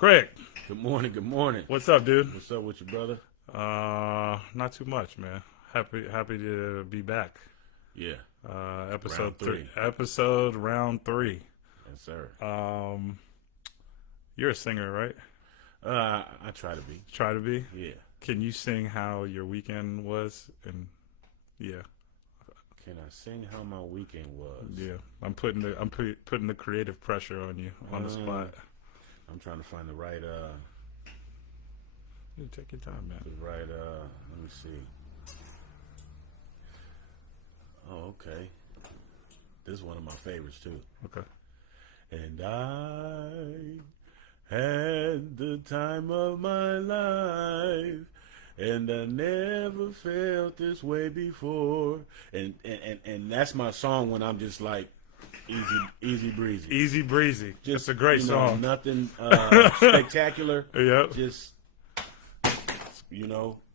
Craig, Good morning. Good morning. what's up, dude? What's up with you, brother? Not too much, man. Happy to be back. Yeah. Episode Round three. Episode round 3. Yes, sir. You're a singer, right? I try to be. Try to be. Yeah. Can you sing how your weekend was? And yeah, Can I sing how my weekend was? yeah. I'm putting the creative pressure on you on the spot. I'm trying to find the right. You take your time, man. The right. Let me see. Oh, okay. This is one of my favorites too. Okay. And I had the time of my life, and I never felt this way before. And that's my song when I'm just like easy breezy. Easy breezy. Just a great song. Nothing spectacular. Yep. Just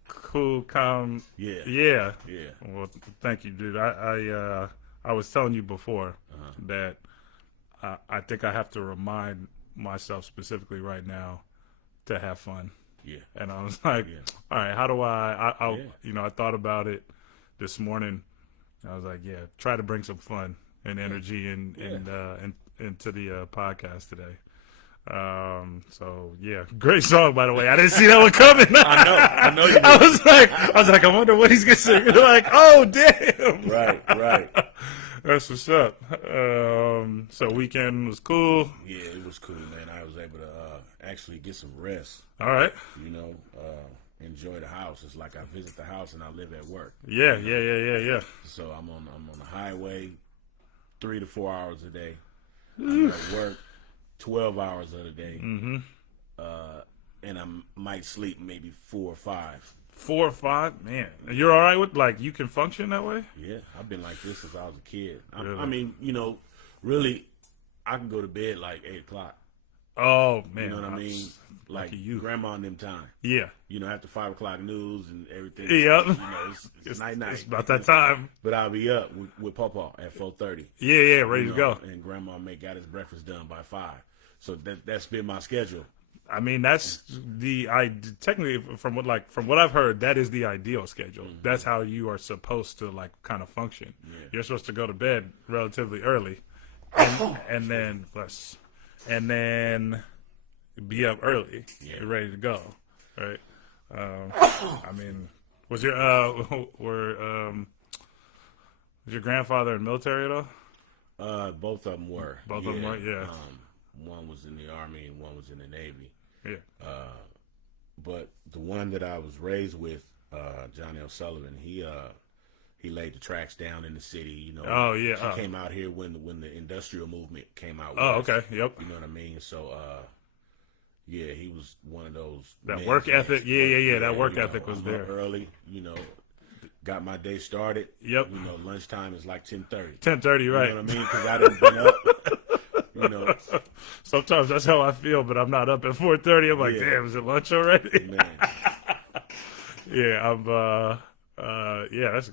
Cool, calm. Yeah. Yeah. Yeah. Well, thank you, dude. I was telling you before that I think I have to remind myself specifically right now to have fun. Yeah. And I was like, all right, how do I Yeah. I thought about it this morning. I was like, yeah, try to bring some fun and energy into the podcast today. So yeah, great song, by the way. I didn't see that one coming. I know you did. I was like, I wonder what he's gonna say. You're like, oh damn. Right. That's what's up. So weekend was cool. Yeah, it was cool, man. I was able to actually get some rest. All right. Enjoy the house. It's like I visit the house and I live at work. Yeah. So I'm on the highway 3 to 4 hours a day. I'm at work 12 hours of the day. Mm-hmm. And I might sleep maybe 4 or 5. 4 or 5, man. You're all right with you can function that way? Yeah, I've been like this since I was a kid. Really? I mean, really, I can go to bed like 8 o'clock. Oh man, You know what I mean? Like you. grandma and them time. Yeah. After 5 o'clock news and everything. Yep. It's night. It's about that time. But I'll be up with Pawpaw at 4:30. Yeah, ready to go. And grandma got his breakfast done by 5. So that's been my schedule. I mean, that's technically from what I've heard, that is the ideal schedule. Mm-hmm. That's how you are supposed to kind of function. Yeah. You're supposed to go to bed relatively early, and then be up early. Yeah. You're ready to go, right? I mean, was your grandfather in the military at all? Both of them were. Both of them were, yeah. One was in the Army and one was in the Navy. Yeah. But the one that I was raised with, Johnny Sullivan, he laid the tracks down in the city. Oh yeah. He came out here when the industrial movement came out. Oh, okay. Yep. You know what I mean? So, yeah, he was one of those. That work ethic. Yeah. That work ethic was there. Early, got my day started. Yep. Lunchtime is like 10:30. 10:30, right? You know what I mean? Because I didn't been up. Sometimes that's how I feel, but I'm not up at 4:30. I'm like, damn, is it lunch already? Man. Yeah,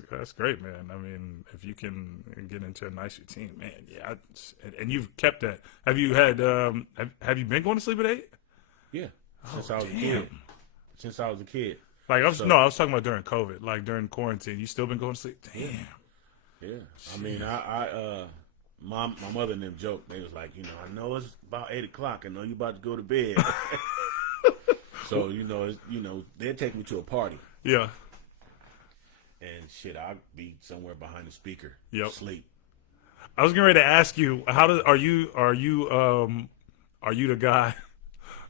that's great, man. I mean, if you can get into a nice routine, man, yeah. And you've kept that. Have you had? Have you been going to sleep at 8? Yeah, since I was a kid. Since I was a kid. I was talking about during COVID, like during quarantine. You still been going to sleep? Damn. Yeah. I mean, my mother and them joked. They was like, I know it's about 8 o'clock. I know you about to go to bed. So they'd take me to a party. Yeah. And shit, I'd be somewhere behind the speaker. Yep. Sleep. I was getting ready to ask you, are you the guy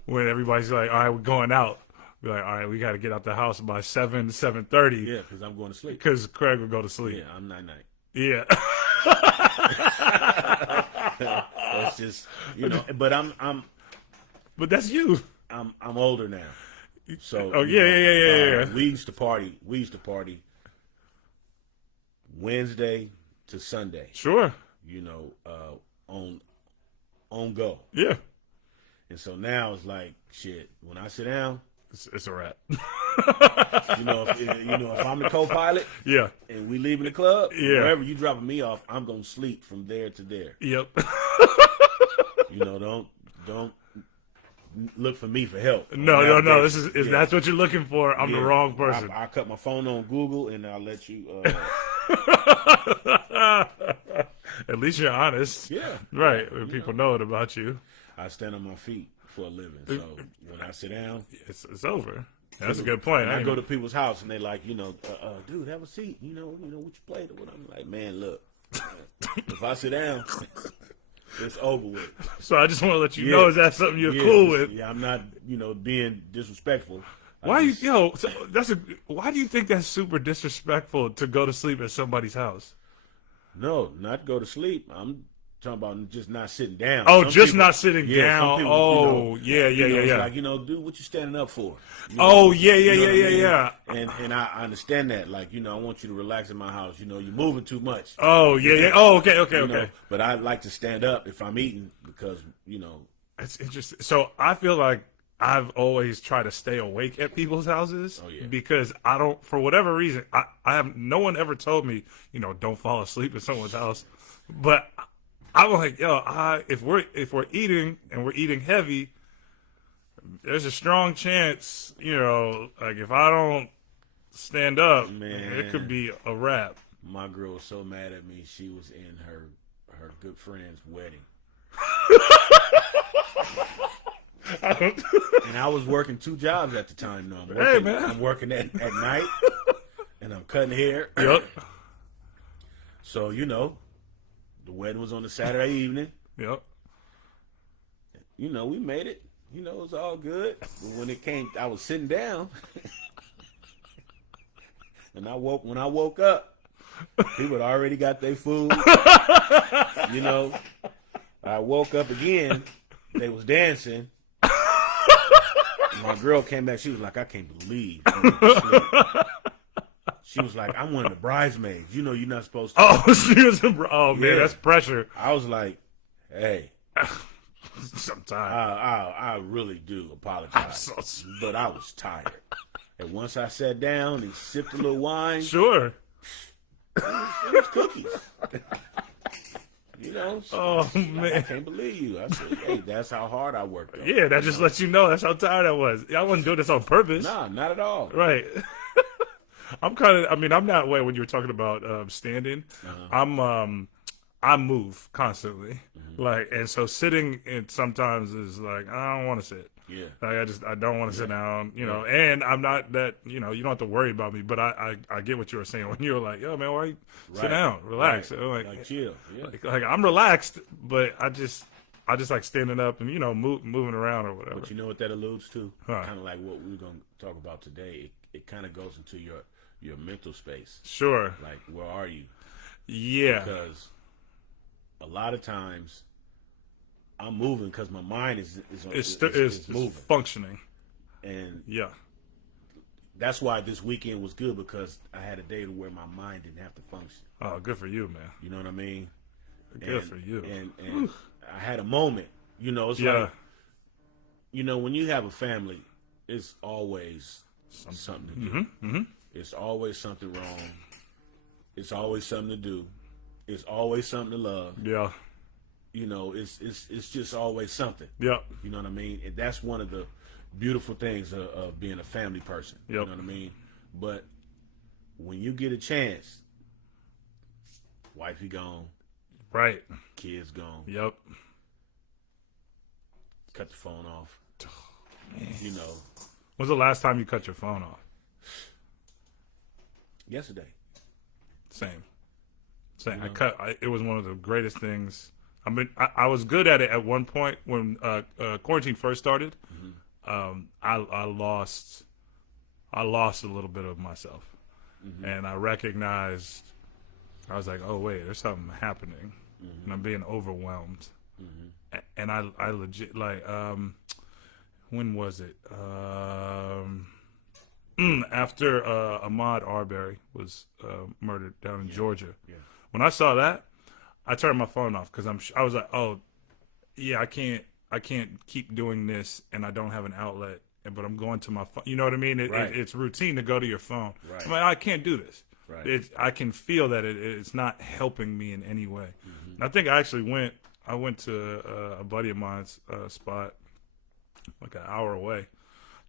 when everybody's like, all right, we're going out. Be like, all right, we got to get out the house by 7:30. Yeah, because I'm going to sleep. Because Craig will go to sleep. Yeah, I'm night. Yeah. That's just but I'm. But that's you. I'm older now. So. Oh yeah. We used to party Wednesday to Sunday. Sure. On go. Yeah. And so now it's like shit. When I sit down, it's a wrap. If I'm the co-pilot, yeah, and we leaving the club, yeah, wherever you dropping me off, I'm gonna sleep from there to there. Yep. Don't look for me for help. No. This is if that's what you're looking for, I'm the wrong person. I cut my phone on Google, and I'll let you. At least you're honest. Yeah. Right. When people know it about you. I stand on my feet for a living. So when I sit down, it's over. That's a good point. I go to people's house and they like, dude, have a seat. You know what you played or what? I'm like, man, look, if I sit down, it's over with. So I just want to let you know, is that something you're cool with? Yeah, I'm not, being disrespectful. Why do you think that's super disrespectful to go to sleep at somebody's house? No, not go to sleep. I'm talking about just not sitting down. Oh, not sitting down. People, yeah. Like, dude, what you standing up for? Yeah. And I understand that. Like, I want you to relax in my house. You're moving too much. Oh, yeah. Oh, okay. But I like to stand up if I'm eating because, That's interesting. So I feel like I've always tried to stay awake at people's houses because I don't, for whatever reason, I have, no one ever told me, don't fall asleep at someone's house. But I'm like, if we're eating and we're eating heavy, there's a strong chance, like if I don't stand up, it could be a wrap. My girl was so mad at me. She was in her good friend's wedding. And I was working 2 jobs at the time. No, I'm working at night, and I'm cutting hair. Yep. So the wedding was on a Saturday evening. Yep. We made it. It was all good. But when it came, I was sitting down, and when I woke up, people had already got their food. I woke up again. They was dancing. My girl came back. She was like, I can't believe you went to sleep. She was like, I'm one of the bridesmaids. You're not supposed to. Oh, she was man, that's pressure. I was like, hey. Sometimes. I really do apologize. But I was tired. And once I sat down and sipped a little wine. Sure. It was cookies. Oh, man. I can't believe you. I said, hey, that's how hard I worked. Yeah, that just lets you know that's how tired I was. I wasn't doing this on purpose. Nah, not at all. Right. I'm not when you were talking about standing. I move constantly. And so sitting sometimes is like, I don't want to sit. Yeah. Like I don't want to sit down, and I'm not that, you don't have to worry about me, but I get what you were saying when you were like, yo man, why you sit down, relax. Right. Like chill. Yeah. Like I'm relaxed, but I just like standing up and, moving around or whatever. But you know what that alludes to? Huh. Kind of like what we're going to talk about today. It kind of goes into your mental space. Sure. Like, where are you? Yeah. Because a lot of times I'm moving because my mind is moving, functioning, and that's why this weekend was good because I had a day to where my mind didn't have to function. Oh, good for you, man. You know what I mean? Good for you. And I had a moment. It's like, when you have a family, it's always something to do. Mm-hmm. It's always something wrong. It's always something to do. It's always something to love. Yeah. It's just always something. Yep. You know what I mean? And that's one of the beautiful things of being a family person. Yep. You know what I mean? But when you get a chance, wifey gone. Right. Kids gone. Yep. Cut the phone off. Man. When's the last time you cut your phone off? Yesterday. Same. It was one of the greatest things. I was good at it at one point when quarantine first started. Mm-hmm. I lost a little bit of myself, and I recognized. I was like, oh wait, there's something happening, and I'm being overwhelmed. And I legit when was it? After Ahmaud Arbery was murdered down in Georgia. Yeah. When I saw that, I turned my phone off because I was like, oh, yeah, I can't keep doing this, and I don't have an outlet, but I'm going to my phone. You know what I mean? It's routine to go to your phone. Right. I'm like, I can't do this. Right. I can feel that it's not helping me in any way. I think I went to a buddy of mine's spot like an hour away.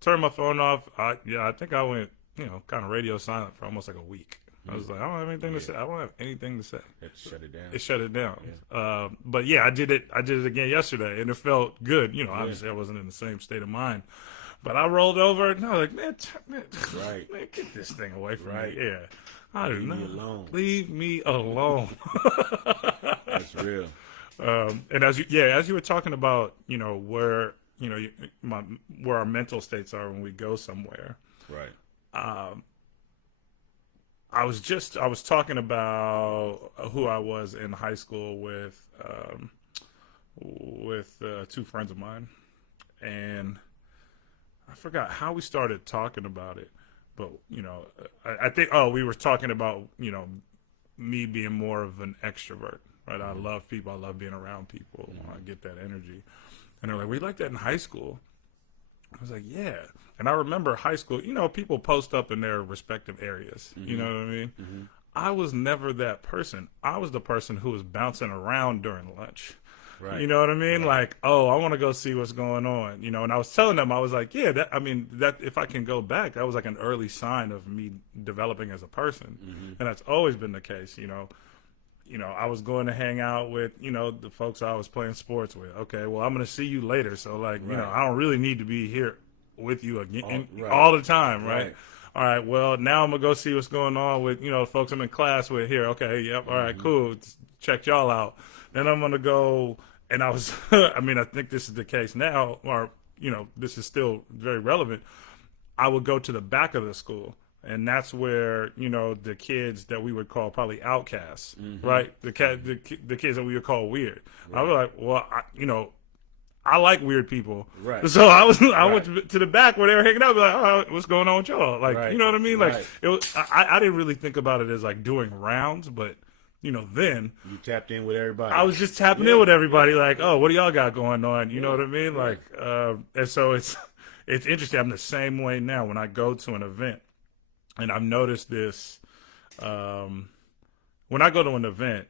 Turned my phone off. I think I went, kind of radio silent for almost like a week. I was like, I don't have anything to say. I don't have anything to say. It shut it down. It shut it down. Yeah. But yeah, I did it again yesterday, and it felt good. Obviously I wasn't in the same state of mind, but I rolled over and I was like, man, Right. man, get this thing away from Right. me. Yeah, I do Leave not. me alone. Leave me alone. That's real. And as you were talking about, where where our mental states are when we go somewhere. Right. I was talking about who I was in high school with two friends of mine, and I forgot how we started talking about it, but I think we were talking about me being more of an extrovert, right? I love people, I love being around people, I get that energy, and they're like, "We like that in high school." I was like, yeah. And I remember high school, people post up in their respective areas. You know what I mean? Mm-hmm. I was never that person. I was the person who was bouncing around during lunch. Right. You know what I mean? Right. Like, I want to go see what's going on. And I was telling them, I was like, yeah, that if I can go back, that was like an early sign of me developing as a person. Mm-hmm. And that's always been the case, I was going to hang out with, the folks I was playing sports with. Okay, well, I'm going to see you later. So, like, right. I don't really need to be here with you again right. all the time, right? All right, well, now I'm going to go see what's going on with, folks I'm in class with here. Okay, yep, all right, cool. Check y'all out. Then I'm going to go, and I was, I think this is the case now, or, this is still very relevant. I would go to the back of the school. And that's where, the kids that we would call probably outcasts, right? The kids that we would call weird. Right. I was like, well, I like weird people. Right. So I went to the back where they were hanging out. Like, oh, what's going on with y'all? Like, you know what I mean? Like, it was, I didn't really think about it as like doing rounds, but then you tapped in with everybody. I was just tapping in with everybody. Like, oh, what do y'all got going on? You know what I mean? Like, and so it's interesting. I'm the same way now when I go to an event. And I've noticed this, when I go to an event,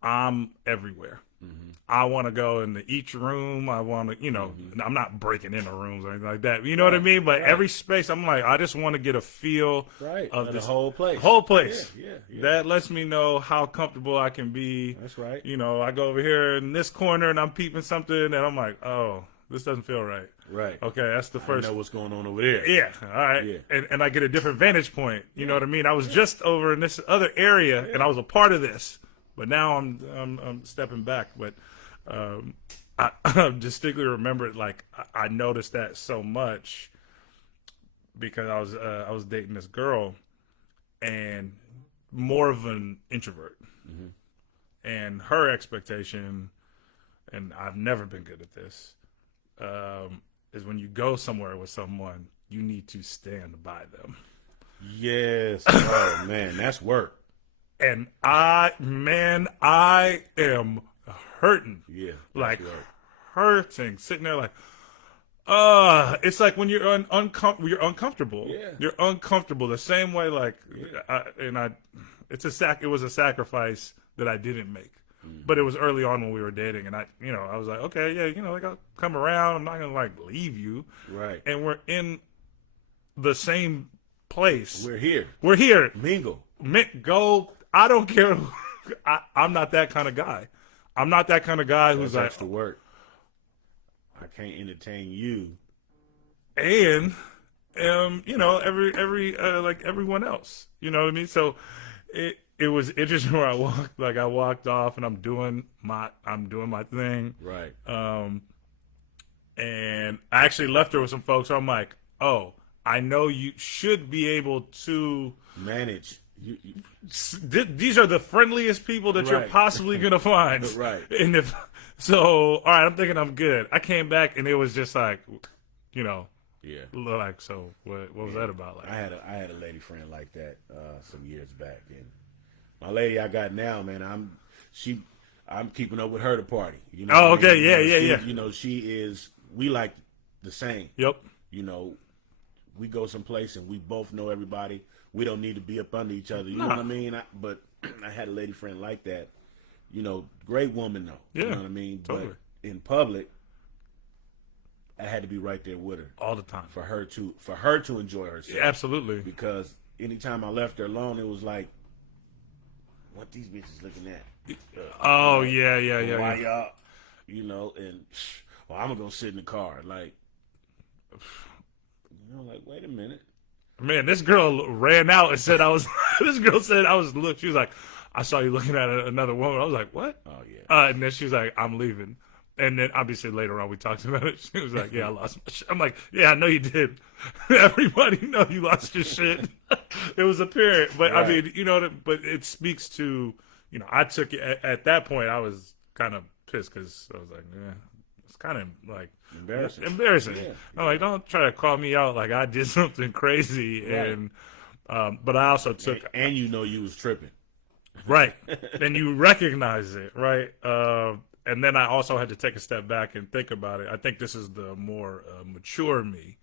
I'm everywhere. Mm-hmm. I want to go into each room. I want to, I'm not breaking into rooms or anything like that. You know what I mean? But every space, I'm like, I just want to get a feel of the whole place. Whole place. Yeah. That lets me know how comfortable I can be. That's right. I go over here in this corner and I'm peeping something and I'm like, oh, this doesn't feel right. Right. Okay, that's the first. I know what's going on over there. Yeah. All right. Yeah. And I get a different vantage point. You know what I mean? I was just over in this other area, and I was a part of this, but now I'm stepping back. But I distinctly remember, like, I noticed that so much because I was dating this girl, and more of an introvert, and her expectation, and I've never been good at this. Is when you go somewhere with someone, you need to stand by them. Yes. Oh, man, that's work. And I am hurting. Yeah. Like, hurting. Sitting there like, it's like when you're you're uncomfortable. Yeah. You're uncomfortable. The same way, like, it was a sacrifice that I didn't make. But it was early on when we were dating, and I was like, okay, yeah, like, I'll come around. I'm not gonna like leave you, right? And we're in the same place. We're here. Mingle. Go. I don't care. I'm not that kind of guy. I'm not that kind of guy who's like extra work. I can't entertain you. And every like everyone else. You know what I mean? So it was interesting where I walked off and I'm doing my thing. Right. And I actually left her with some folks. So I'm like, oh, I know you should be able to manage. These are the friendliest people that you're possibly going to find. Right. And all right, I'm thinking I'm good. I came back and it was just like, yeah. Like, so what was that about? Like, I had a lady friend like that some years back, and my lady I got now, man, I'm keeping up with her to party. Oh, okay, yeah. She is. We like the same. Yep. We go someplace and we both know everybody. We don't need to be up under each other. You know what I mean? But I had a lady friend like that. Great woman though. Yeah. You know what I mean? Totally. But in public, I had to be right there with her all the time for her to enjoy herself. Yeah, absolutely. Because anytime I left her alone, it was like, what these bitches looking at? Oh, you know, yeah. Why y'all? You know, and well, I'm gonna go sit in the car. Like, you know, like, wait a minute. Man, this girl ran out and said I was. This girl said I was. Look, she was like, I saw you looking at another woman. I was like, what? Oh yeah. And then she was like, I'm leaving. And then obviously later on we talked about it. She was like, yeah, I lost my shit. I'm like, yeah, I know you did. Everybody know you lost your shit. It was apparent, but Right. I mean, you know, but it speaks to, you know, I took it at that point. I was kind of pissed because I was like, yeah, it's kind of like Embarrassing. Yeah. I'm like, don't try to call me out like I did something crazy. Right. And but I also took And you know you was tripping. right, and you recognize it, right? And then I also had to take a step back and think about it. I think this is the more mature me.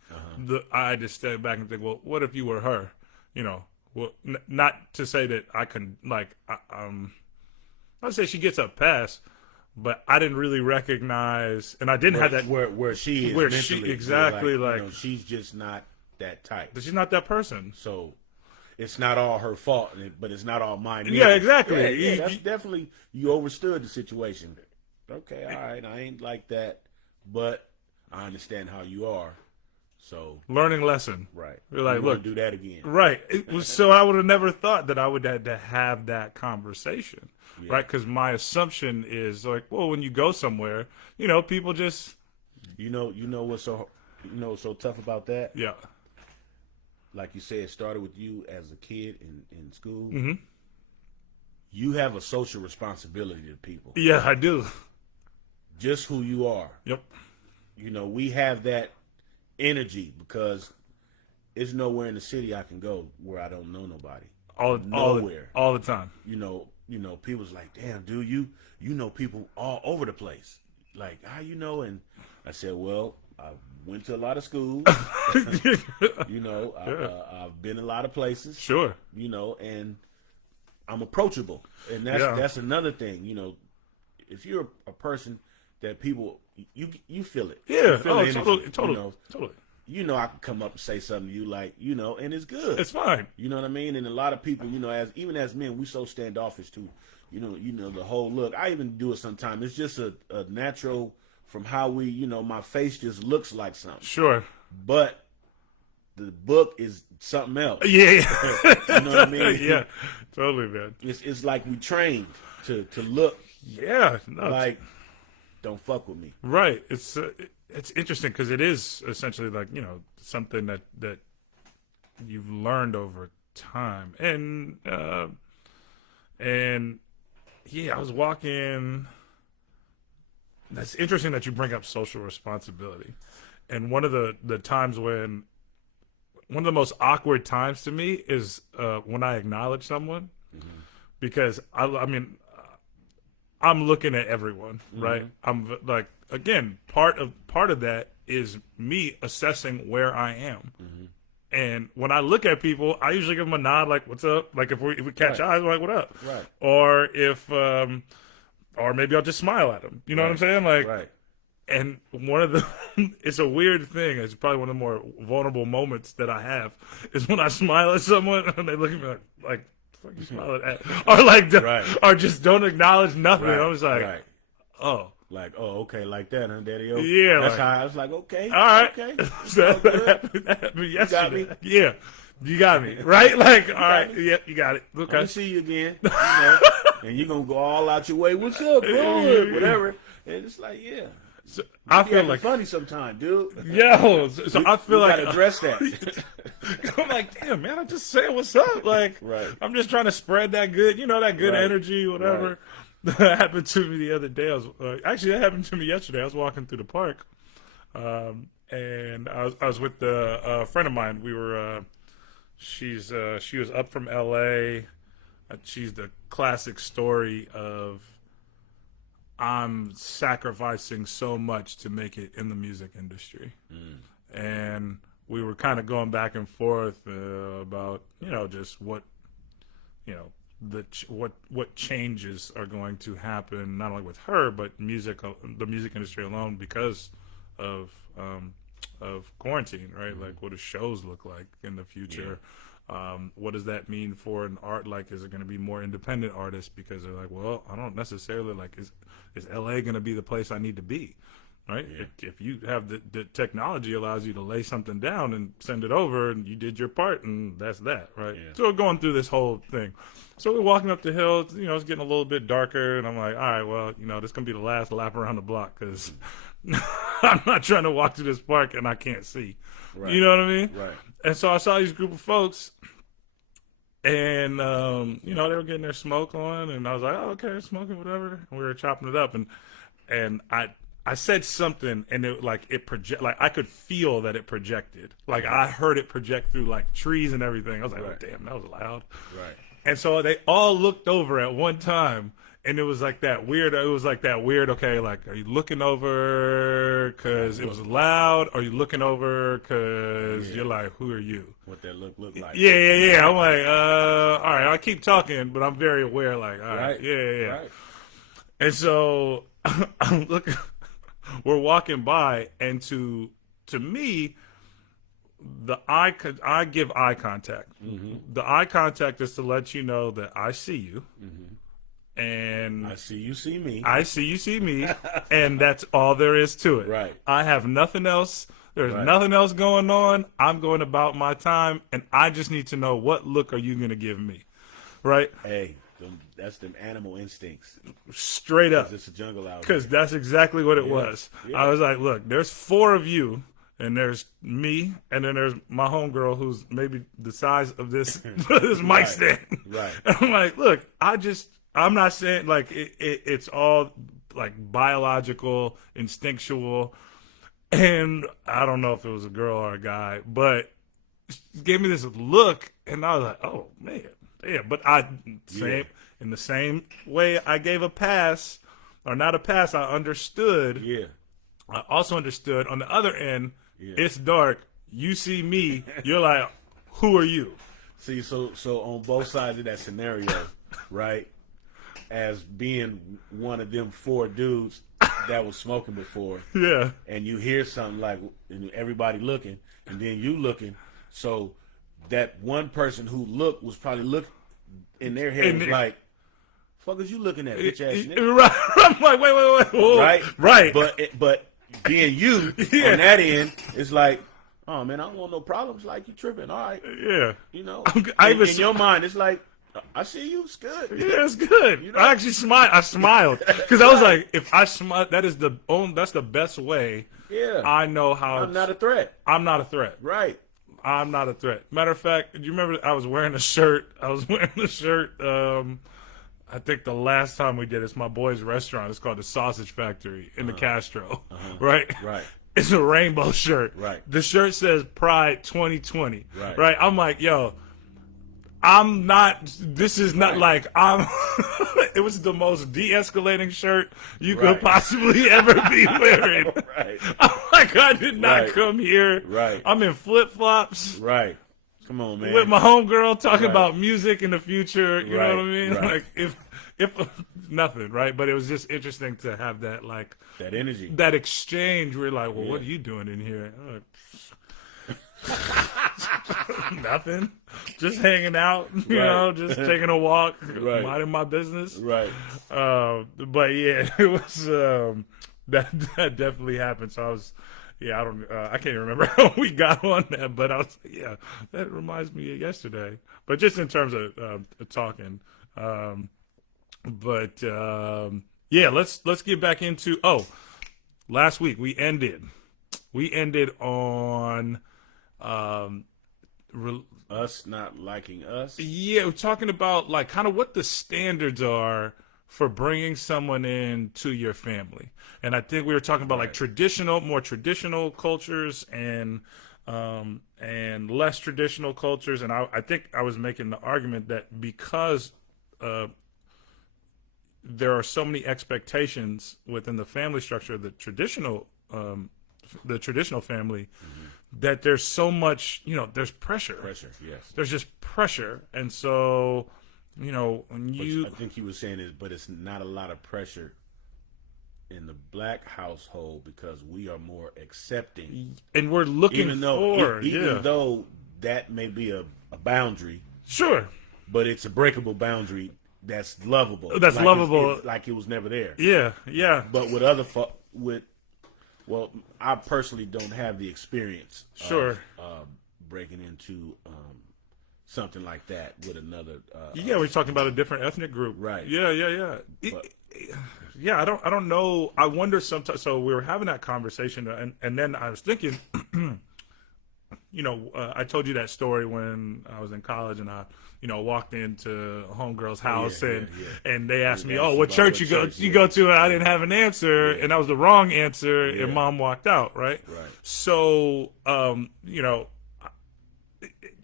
I had to step back and think, well, what if you were her? You know, well, not to say that I can like, I'd say she gets a pass, but I didn't really recognize, and I didn't have that where she is where mentally. she exactly like you know, she's just not that type. she's not that person. So it's not all her fault, but it's not all mine. Yeah, either. exactly. Yeah, that's definitely, you overstood the situation. Okay, all right, I ain't like that, but I understand how you are. So Learning lesson. right, You're like, we won't look, do that again. Right. It was, so I would have never thought that I would have to have that conversation, right? Because my assumption is like, well, when you go somewhere, you know, people just, You know what's so tough about that? yeah, Like you said, it started with you as a kid in school. Mm-hmm. You have a social responsibility to people. yeah, I do. Just who you are. Yep. You know, we have that energy because there's nowhere in the city I can go where I don't know nobody. Nowhere. All the time. You know, people's like, damn, dude, you know people all over the place. Like, how you know? And I said, well, I went to a lot of schools. You know, I've been a lot of places. Sure. You know, and I'm approachable, and that's another thing. You know, if you're a person that people you feel it. Yeah. You feel the energy, Totally. You know, I can come up and say something to you like, you know, and it's good. It's fine. You know what I mean? And a lot of people, you know, even as men, we so standoffish too. You know the whole look. I even do it sometimes. It's just a natural from how we, you know, my face just looks like something. Sure. But the book is something else. Yeah. You know what I mean? Yeah. Totally, man. It's like we trained to look Yeah. No, like, don't fuck with me. right. It's interesting because it is essentially like, you know, something that you've learned over time. And yeah, I was walking. That's interesting that you bring up social responsibility. And one of the times one of the most awkward times to me is when I acknowledge someone, because I mean, I'm looking at everyone, right? I'm like, again, part of that is me assessing where I am. And when I look at people, I usually give them a nod, like, what's up? Like, if we catch eyes, we're like, what up? Right. Or if, or maybe I'll just smile at them. You know what I'm saying? Like, Right. and one of the, it's a weird thing. It's probably one of the more vulnerable moments that I have is when I smile at someone and they look at me like fuck you smiling at? Or like, or just don't acknowledge nothing. Right. I was like, Right. oh. Like, oh, okay, like that, huh, Daddy? Yeah, That's like- how I was like, okay. All right. Okay. So that happened yesterday. me? Yeah. You got me. Right? Like, all right. me? Yeah, you got it. I'm Okay. gonna see you again. You know, and you're gonna go all out your way. What's up, bro? Whatever. And it's like, yeah. So, I feel You're like, funny sometime, dude. yo, so I feel we like gotta address that. I'm like, damn, man, I just said what's up. Like, Right. I'm just trying to spread that good, you know, that good Right. energy, whatever. That happened to me the other day. I was actually that happened to me yesterday. I was walking through the park, and I was with a friend of mine. We were, she was up from L.A. She's the classic story of I'm sacrificing so much to make it in the music industry, and we were kind of going back and forth about, you know, just what, you know, what changes are going to happen not only with her but the music industry alone because of quarantine, right? Like, what do shows look like in the future? What does that mean for an art? Like, is it going to be more independent artists because they're like, well, I don't necessarily like, is LA going to be the place I need to be? Right? Yeah. If you have the technology allows you to lay something down and send it over, and you did your part, and that's that, right? Yeah. So we're going through this whole thing. So we're walking up the hill. You know, it's getting a little bit darker, and I'm like, all right, well, you know, this gonna be the last lap around the block because I'm not trying to walk through this park and I can't see. Right. You know what I mean? Right. And so I saw these group of folks, and you know, they were getting their smoke on, and I was like, oh, okay, smoking, whatever. And we were chopping it up, and I said something, and I could feel that it projected. Like, I heard it project through like trees and everything. I was like, Right. oh damn, that was loud. Right. And so they all looked over at one time, and it was like that weird. It was like that weird. Okay, like, are you looking over because it was loud? Or are you looking over because you're like, who are you? What that look like? Yeah. I'm like, all right. I keep talking, but I'm very aware. Like, all right, Right. yeah. Right. And so I'm looking. We're walking by, and to me, I give eye contact. Mm-hmm. The eye contact is to let you know that I see you, and I see you see me. I see you see me, and that's all there is to it. Right. I have nothing else. There's Right. nothing else going on. I'm going about my time, and I just need to know, what look are you going to give me, right? Hey, that's them animal instincts. Straight up. 'Cause it's a jungle out Because there. that's exactly what it Yeah. was. Yeah. I was like, look, there's 4 of you, and there's me, and then there's my homegirl who's maybe the size of this this mic Right. stand. Right. And I'm like, look, I'm not saying like it's all like biological, instinctual, and I don't know if it was a girl or a guy, but she gave me this look, and I was like, oh man, yeah. But in the same way I gave a pass, or not a pass, I understood. Yeah. I also understood on the other end, Yeah. it's dark. You see me, you're like, who are you? See, so on both sides of that scenario, right? As being one of them 4 dudes that was smoking before, Yeah. and you hear something like, and everybody looking, and then you looking, so that one person who looked was probably looking in their head was like, "Fuck is you looking at, bitch ass nigga?" Right. I'm like, wait. Whoa. Right. Right. But being you Yeah. on that end, it's like, oh man, I don't want no problems. Like, you tripping? All right, Yeah. you know. I in even your mind, it's like, I see you. It's good. Yeah, it's good. You know? I actually smiled. I smiled because I was like, if I smile, that's the best way. Yeah. I know how. I'm not a threat. I'm not a threat. Right. I'm not a threat. Matter of fact, do you remember I was wearing a shirt? I think the last time we did it's my boy's restaurant. It's called the Sausage Factory in the Castro. Right? Right. It's a rainbow shirt. Right. The shirt says Pride 2020. Right. I'm like, yo, I'm not, this is not like, it was the most de-escalating shirt you could Right. possibly ever be wearing. Right. I'm like, I did not Right. come here. Right. I'm in flip-flops Right. Come on, man. with my homegirl talking Right. about music in the future. You know what I Right. mean? Right. Like, if nothing, right? But it was just interesting to have that, like, that energy. that exchange. We're like, well, what are Yeah. you doing in here? I'm like, nothing. Just hanging out, you Right. know, just taking a walk, Right. minding my business. Right. But yeah, it was that definitely happened. So I was, yeah, I can't even remember how we got on that, but I was, yeah, that reminds me of yesterday. But just in terms of talking, yeah, let's get back into. Last week we ended on. Us not liking us. Yeah, we're talking about like kind of what the standards are for bringing someone into your family, and I think we were talking about like more traditional cultures and less traditional cultures, and I think I was making the argument that because there are so many expectations within the family structure of the traditional family. That there's so much, there's pressure. Pressure, yes. There's just pressure. And so, when But you. I think he was saying it, but it's not a lot of pressure in the black household because we are more accepting, and we're looking even for though that may be a boundary, sure, but it's a breakable boundary that's lovable. That's lovable. Like it was never there. Yeah. But with well, I personally don't have the experience. Sure. Of breaking into something like that with another. We're talking about a different ethnic group. Right. Yeah. I don't know. I wonder sometimes. So we were having that conversation, and then I was thinking, I told you that story when I was in college, and I, walked into a homegirl's house, and they asked me, "Oh, what church you go to?" And I didn't have an answer, and that was the wrong answer, and Mom walked out. Right. So,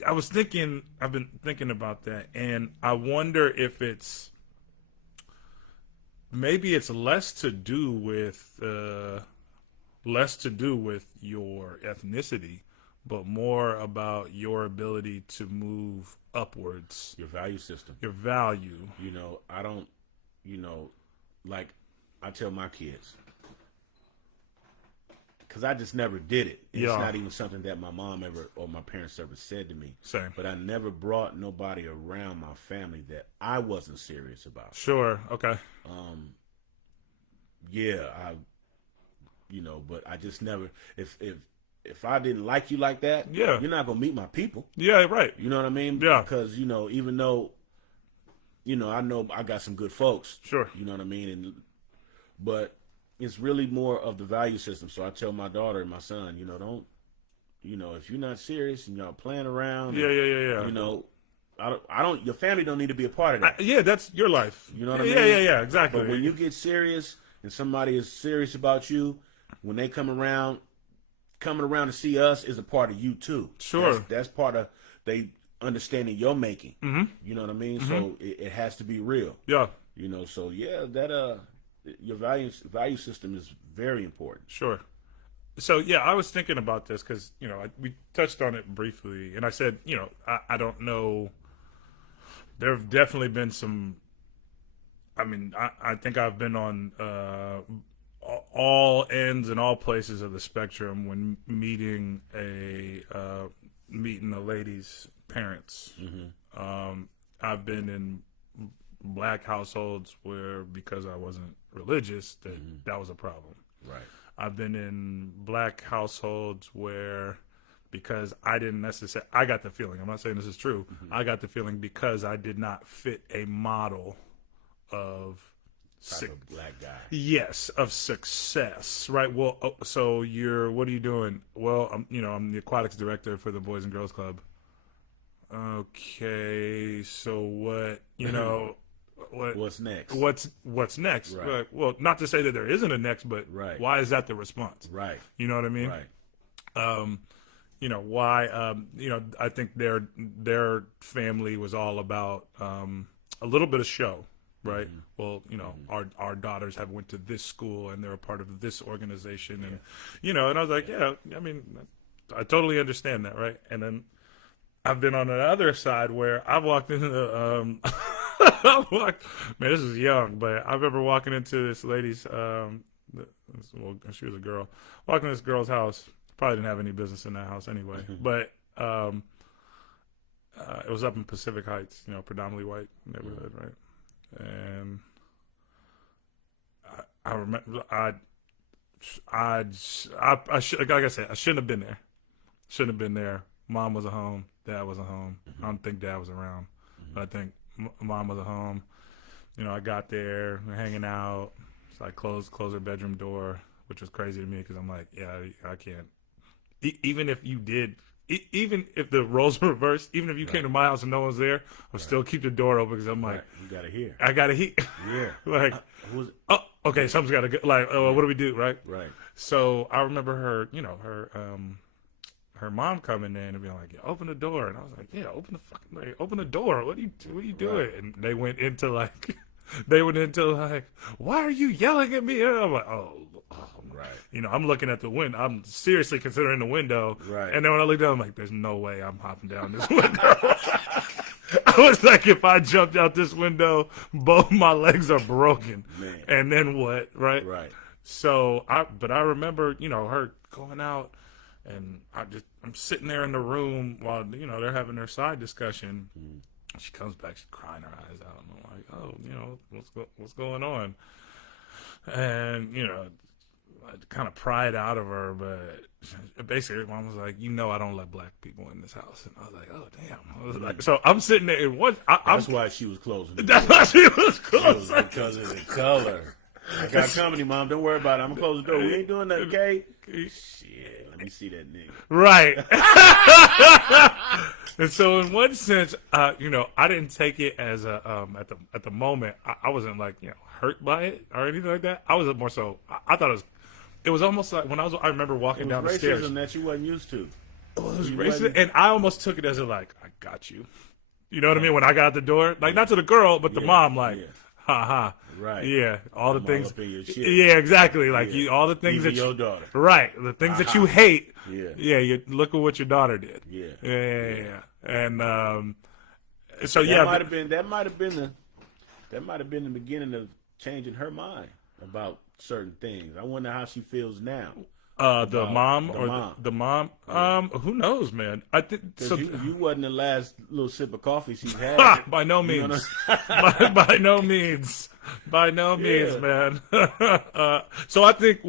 I was thinking. I've been thinking about that, and I wonder if maybe it's less to do with your ethnicity, but more about your ability to move upwards. Your value system. Your value. I don't, like I tell my kids, because I just never did it. It's not even something that my mom ever or my parents ever said to me. Same. But I never brought nobody around my family that I wasn't serious about. Sure. Okay. But I just never, if I didn't like you like that, you're not going to meet my people. Yeah, right. You know what I mean? Yeah. Because, even though, I know I got some good folks. Sure. You know what I mean? But it's really more of the value system. So I tell my daughter and my son, don't, if you're not serious and y'all playing around. Yeah. I don't, your family don't need to be a part of that. That's your life. You know what I mean? Yeah, exactly. But when you get serious and somebody is serious about you, when they coming around to see us is a part of you too. Sure. That's part of they understanding your making. Mm-hmm. You know what I mean? Mm-hmm. So it has to be real. Yeah. So that your value system is very important. Sure. So I was thinking about this because we touched on it briefly, and I said I don't know. There have definitely been some. I mean, I think I've been on all ends and all places of the spectrum when meeting a lady's parents. Mm-hmm. I've been in black households where because I wasn't religious that was a problem. Right. I've been in black households where because I didn't necessarily, I got the feeling, I'm not saying this is true, I got the feeling because I did not fit a model of black guy. Yes, of success, right? Well, so what are you doing? Well, I'm the aquatics director for the Boys and Girls Club. Okay, so what, what's next? What's next? Right. Well, not to say that there isn't a next, but right. Why is that the response? Right. You know what I mean? Right. Why? I think their family was all about a little bit of show, right? Mm-hmm. Well, our daughters have went to this school and they're a part of this organization, and and I was like, I mean, I totally understand that, right? And then I've been on the other side where I've walked into the man, this is young, but I remember walking into this lady's she was a girl, walking to this girl's house. Probably didn't have any business in that house anyway, but it was up in Pacific Heights, predominantly white neighborhood, right? And I remember like I said, I shouldn't have been there. Shouldn't have been there. Mom was at home. Dad wasn't home. I don't think Dad was around, but I think Mom was at home. I got there, we're hanging out. So I closed her bedroom door, which was crazy to me because I'm like, I can't. Even if you did, even if the roles were reversed, even if you came to my house and no one's there, I'll still keep the door open because I'm like, you gotta hear. I gotta hear. Yeah. Like, okay, something's gotta go. Like, what do we do, right? Right. So I remember her, her mom coming in and being like, open the door, and I was like, open the door. What are you doing? Right. And they went into like, why are you yelling at me? And I'm like, right. I'm looking at the window. I'm seriously considering the window. Right. And then when I looked down, I'm like, there's no way I'm hopping down this window. I was like, if I jumped out this window, both my legs are broken. Man. And then what? Right. Right. So I remember, her going out, and I'm sitting there in the room while they're having their side discussion. She comes back, she's crying her eyes out, and I'm like, oh, what's going on? And I kind of pried out of her, but basically, her mom was like, I don't let black people in this house, and I was like, oh damn. I was like, so I'm sitting there, and That's why she was closing. That's why she was closing. It was because of the color. I got company, Mom. Don't worry about it. I'm gonna close the door. We ain't doing nothing, okay? Shit, let me see that nigga. Right. And so, in one sense, I didn't take it as a at the moment. I wasn't like hurt by it or anything like that. I was more so. I thought it was almost like when I remember walking down the stairs. Racism that you wasn't used to. It was racist, and I almost took it as I got you. You know what I mean? When I got out the door, like not to the girl, but the mom, like. Ha ha. Right. Yeah. All the things. All up in your shit. Yeah, exactly. Like all the things Even that your daughter. Right. The things that you hate. Yeah. Yeah. You look at what your daughter did. Yeah. Yeah. And so that yeah. That might have been the beginning of changing her mind about certain things. I wonder how she feels now. The mom. Who knows, man? I think so. You wasn't the last little sip of coffee she had. By no means. by no means. By no means, man. So I think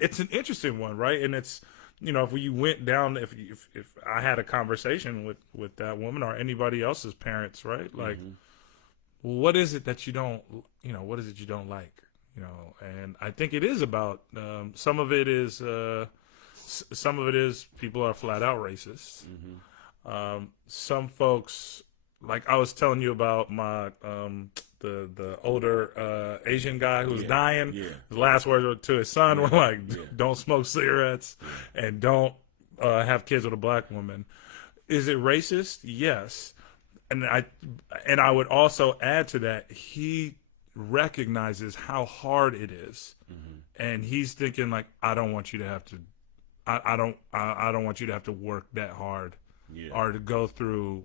it's an interesting one, right? And it's if we went down, if I had a conversation with that woman or anybody else's parents, right? Like, what is it that you don't, what is it you don't like? And I think it is about some of it is people are flat out racist. Some folks, like I was telling you about my the older Asian guy who was dying. Yeah. His last words to his son were like, "Don't smoke cigarettes and don't have kids with a black woman." Is it racist? Yes, and I would also add to that he recognizes how hard it is, and he's thinking like, I don't want you to have to I don't want you to have to work that hard or to go through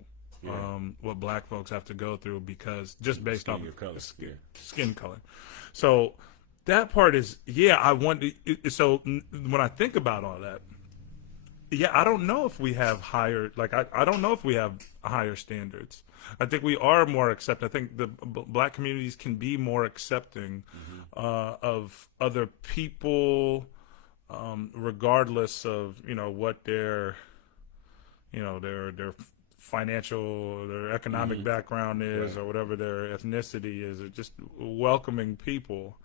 what black folks have to go through because just based off your color, skin color. So that part is I want to, so when I think about all that, I don't know if we have higher, like I don't know if we have higher standards. I think we are more accepting. I think the black communities can be more accepting of other people, regardless of what their financial, their economic background is, or whatever their ethnicity is, or just welcoming people.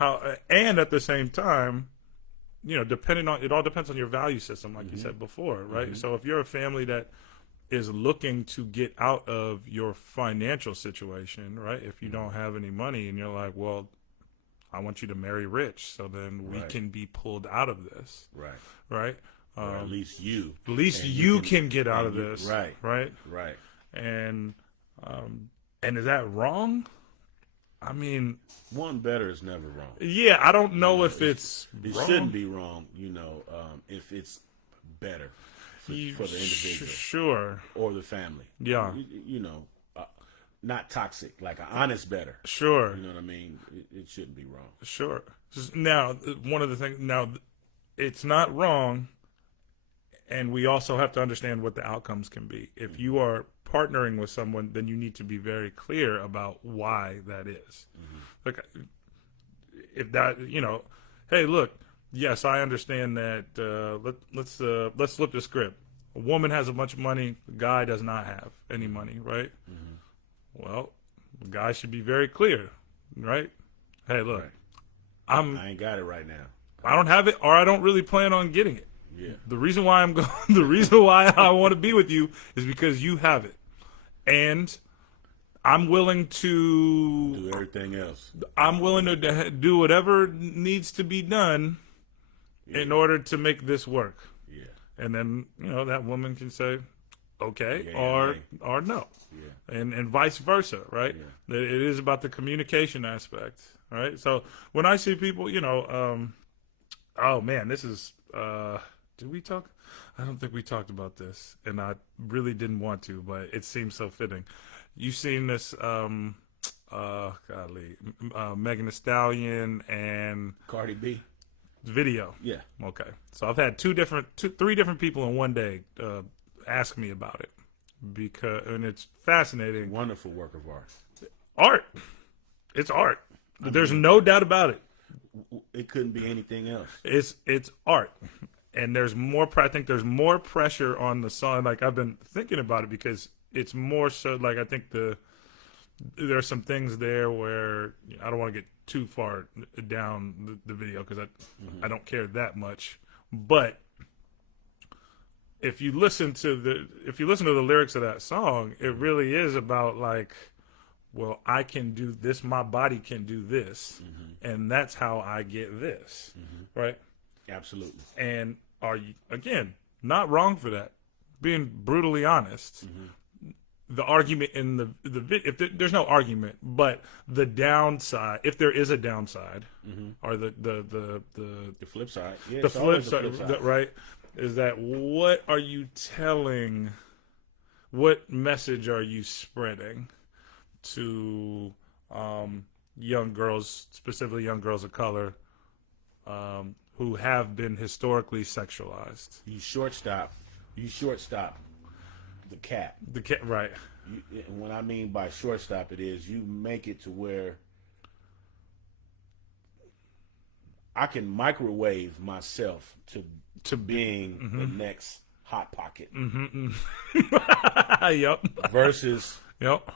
And at the same time, it all depends on your value system, like you said before, right? So if you're a family that is looking to get out of your financial situation, right? If you don't have any money and you're like, well, I want you to marry rich, so then we can be pulled out of this, right? Or at least you can get out of this, right? And is that wrong? I mean, one better is never wrong. Yeah, I don't know if it's it wrong. Shouldn't be wrong, if it's better for the individual, sure, or the family. Yeah, not toxic, like an honest better. Sure, you know what I mean. It shouldn't be wrong. Sure. Now, one of the things. Now, it's not wrong, and we also have to understand what the outcomes can be. If you are partnering with someone, then you need to be very clear about why that is. Like, if that, hey, look, yes, I understand that. Let's flip the script. A woman has a bunch of money. The guy does not have any money, right? Well, the guy should be very clear, right? Hey, look, I ain't got it right now. I don't have it, or I don't really plan on getting it. Yeah. The reason why the reason why I want to be with you is because you have it, and I'm willing to do everything else. I'm willing to do whatever needs to be done in order to make this work. Yeah. And then that woman can say, okay, or no. Yeah. And vice versa, right? Yeah. It is about the communication aspect, right? So when I see people, oh man, this is. Did we talk? I don't think we talked about this, and I really didn't want to, but it seems so fitting. You've seen this Golly, Megan Thee Stallion and Cardi B. Video. Yeah. Okay, so I've had three different people in one day ask me about it and it's fascinating. Wonderful work of art. Art, it's art. There's no doubt about it. It couldn't be anything else. It's art, and there's more. I think there's more pressure on the song. Like I've been thinking about it because it's more so. Like I think there are some things there where I don't want to get too far down the video because I don't care that much. But if you listen to the lyrics of that song, it really is about like, well, I can do this. My body can do this, and that's how I get this, right? Absolutely. And are you again not wrong for that? Being brutally honest. The argument in the there's no argument, but the downside, if there is a downside, or the flip side, yeah, the flip side, right, is that what are you telling? What message are you spreading to young girls, specifically young girls of color, who have been historically sexualized? You shortstop the cat. The cat, right? And what I mean by shortstop, it is you make it to where I can microwave myself to being the next hot pocket. Yep. Versus Yep.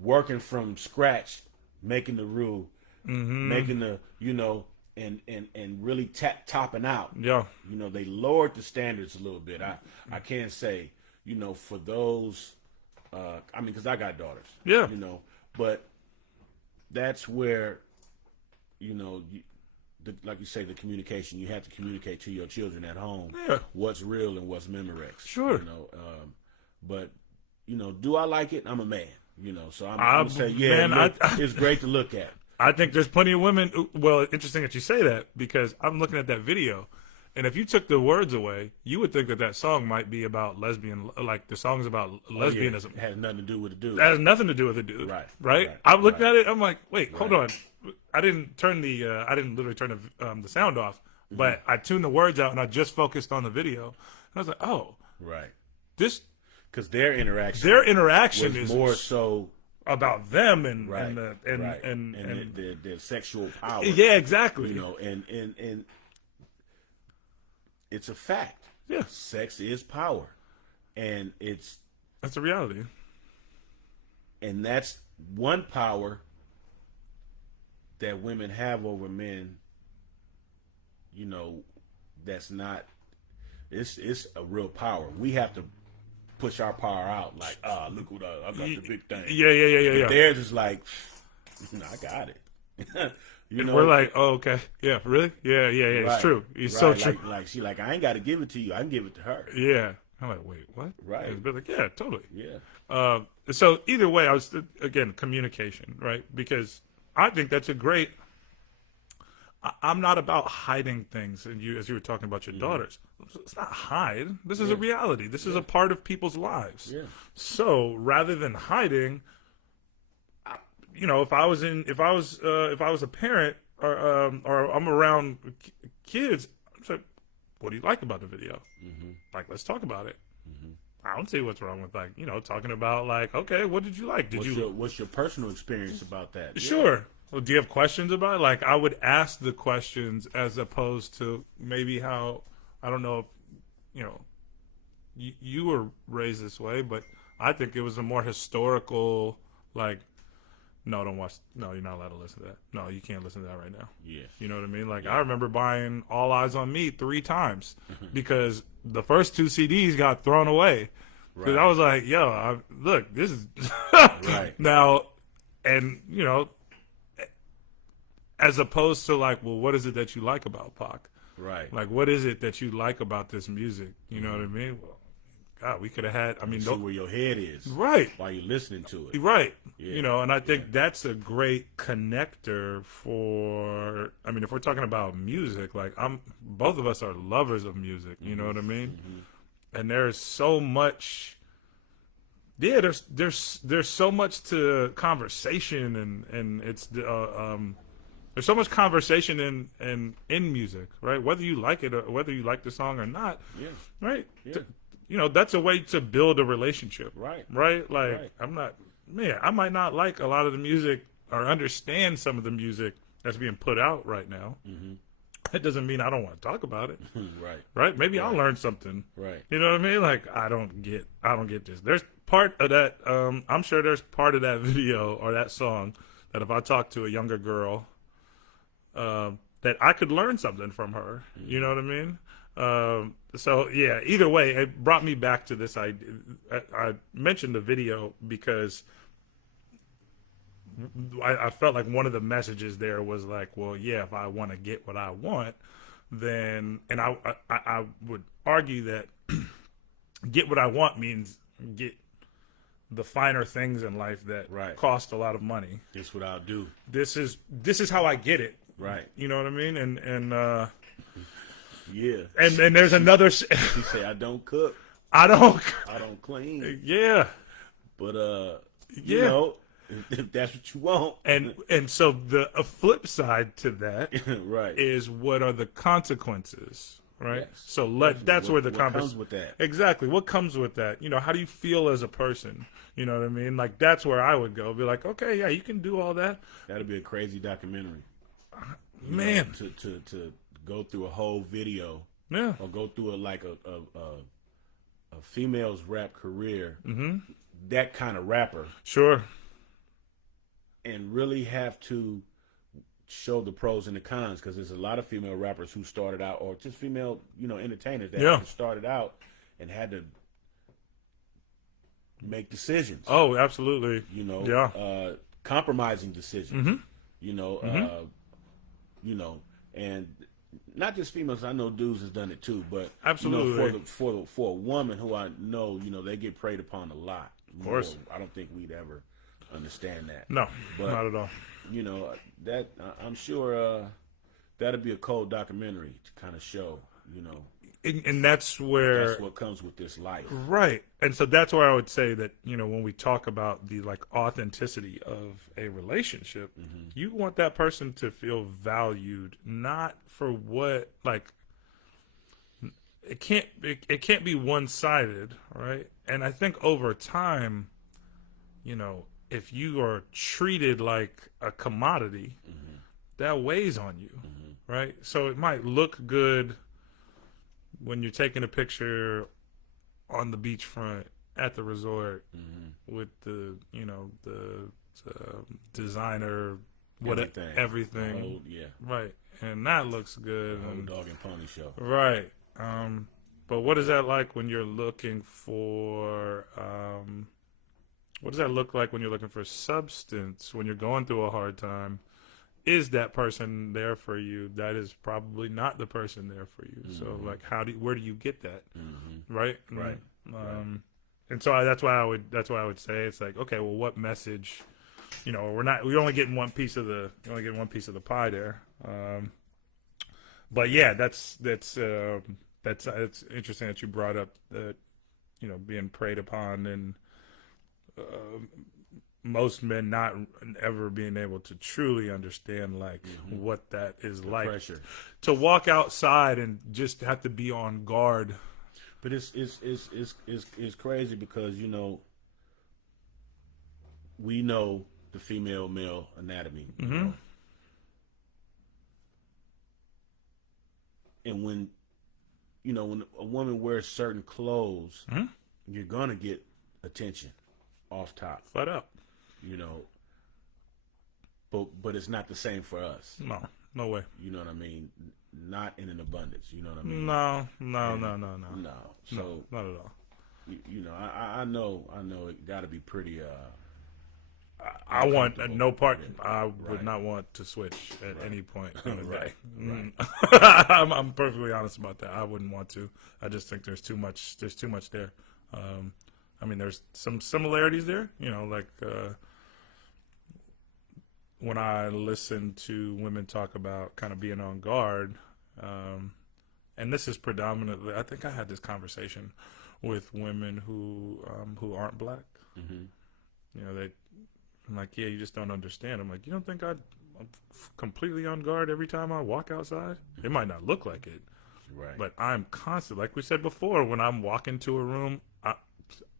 working from scratch, making the roux, making the and really topping out. Yeah. They lowered the standards a little bit. I can't say, for those, because I got daughters. Yeah. But that's where, like you say, the communication. You have to communicate to your children at home what's real and what's Memorex. Sure. But do I like it? I'm a man. So I'm gonna say, yeah, man, it's great to look at. I think there's plenty of women. Well, interesting that you say that because I'm looking at that video, and if you took the words away, you would think that song might be about lesbian. Like the song's about lesbianism. It has nothing to do with the dude. That has nothing to do with the dude. Right. I'm looking at it. I'm like, wait, hold on. I didn't literally turn the sound off, but I tuned the words out and I just focused on the video. And I was like, oh, right. This because their interaction was is more so about them and their sexual power. Yeah, exactly. And it's a fact. Yeah, sex is power, and that's a reality. And that's one power that women have over men. That's not. It's a real power. We have to push our power out. Like, look what I got the big thing. Yeah. Theirs is like, I got it. We're like, oh, okay, yeah, really, yeah. Right. It's true. It's so true. Like she like, I ain't got to give it to you. I can give it to her. Yeah. I'm like, wait, what? Right. And like, yeah, totally. Yeah. So either way, I was again communication, right? Because I think that's a great. I'm not about hiding things, and as you were talking about your daughters, it's not hide. This is a reality. This is a part of people's lives. Yeah. So rather than hiding, if I was a parent or I'm around kids, I'm like, what do you like about the video? Like, let's talk about it. I don't see what's wrong with talking about like, okay, what did you like? What's your personal experience about that? Sure. Yeah. Well, do you have questions about it? Like, I would ask the questions as opposed to maybe how, I don't know if, you were raised this way, but I think it was a more historical, like, no, don't watch, no, you're not allowed to listen to that. No, you can't listen to that right now. Yeah. You know what I mean? Like, I remember buying All Eyes on Me 3 times because the first 2 CDs got thrown away. Because I was like, yo, look, this is right now, and, as opposed to like, well, what is it that you like about Pac? Right. Like, what is it that you like about this music? You know what I mean? Well, God, we could have had. I mean, see where your head is, right? While you're listening to it, right? Yeah. And I think that's a great connector for. I mean, if we're talking about music, like both of us are lovers of music. You know what I mean? And there's so much yeah, there's so much to conversation, and it's there's so much conversation in music, right? Whether you like it or whether you like the song or not, Yeah. right? Yeah. You know, that's a way to build a relationship, Right. right? Like Right. I'm not, man, I might not like a lot of the music or understand some of the music that's being put out right now. Mm-hmm. That doesn't mean I don't want to talk about it, Right. right? Maybe I'll Right. learn something. Right. You know what I mean? Like I don't get this. There's part of that. I'm sure there's part of that video or that song that if I talk to a younger girl, that I could learn something from her. You know what I mean? So yeah. Either way, it brought me back to this idea. I mentioned the video because I felt like one of the messages there was like, well, yeah, if I want to get what I want, then, and I would argue that get what I want means get the finer things in life that Right. cost a lot of money. This what I'll do. This is how I get it. Right. You know what I mean? Yeah. And there's another. He say I don't cook, I don't. I don't clean, Yeah. but you Yeah. know, if that's what you want, And so the a flip side to that right. is what are the consequences, right? Yes. So that's What- where the what conversation comes with that. exactly what comes with that. You know, how do you feel as a person? You know what I mean? Like that's where I would go. Be like, okay, yeah, you can do all that, That'd be a crazy documentary. You man. know, to go through a whole video Yeah. or go through a female's rap career, Mm-hmm. that kind of rapper, Sure. and really have to show the pros and the cons, because there's a lot of female rappers who started out, or just female, entertainers that Yeah. started out and had to make decisions. Oh, absolutely. Yeah. Compromising decisions. Mm-hmm. And not just females. I know dudes has done it too, but Absolutely. for a woman who I know, they get preyed upon a lot. Of course. I don't think we'd ever understand that. No, But- not at all. That I'm sure that'd be a cold documentary to kind of show. And that's where That's what comes with this life. right. And so that's where I would say that, when we talk about the like authenticity of a relationship, you want that person to feel valued, not for what like it can't be one-sided, right? And I think over time, if you are treated like a commodity, that weighs on you, right? So it might look good when you're taking a picture on the beachfront at the resort with the designer everything Oh, yeah. right, and that looks good Whole and, dog and pony show. right. But what is that like when you're looking for what does that look like when you're looking for substance, when you're going through a hard time? Is that person there for you? That is probably not the person there for you. So like, where do you get that? Right. Right. And so that's why I would say it's like, okay, well, what message? We're only getting one piece of the pie there. But yeah, that's it's interesting that you brought up that, being preyed upon and most men not ever being able to truly understand like what that is like. Pressure. To walk outside and just have to be on guard. But it's crazy because we know the female male anatomy, and when a woman wears certain clothes, you're gonna get attention off top, Flat up. but it's not the same for us. No way. You know what I mean? Not in an abundance. You know what I mean? No. No. So Not at all. I know it got to be pretty. I want uncomfortable. no part. I would Right. not want to switch at any point in the day. Right. I'm perfectly honest about that. I wouldn't want to. I just think there's too much. There's too much there. I mean, there's some similarities there. Like when I listen to women talk about kind of being on guard, and this is predominantly, I think I had this conversation with women who aren't black. Mm-hmm. You know, I'm like, yeah, you just don't understand. I'm like, you don't think I'm completely on guard every time I walk outside? It might not look like it, Right. but I'm constant. Like we said before, when I'm walking to a room,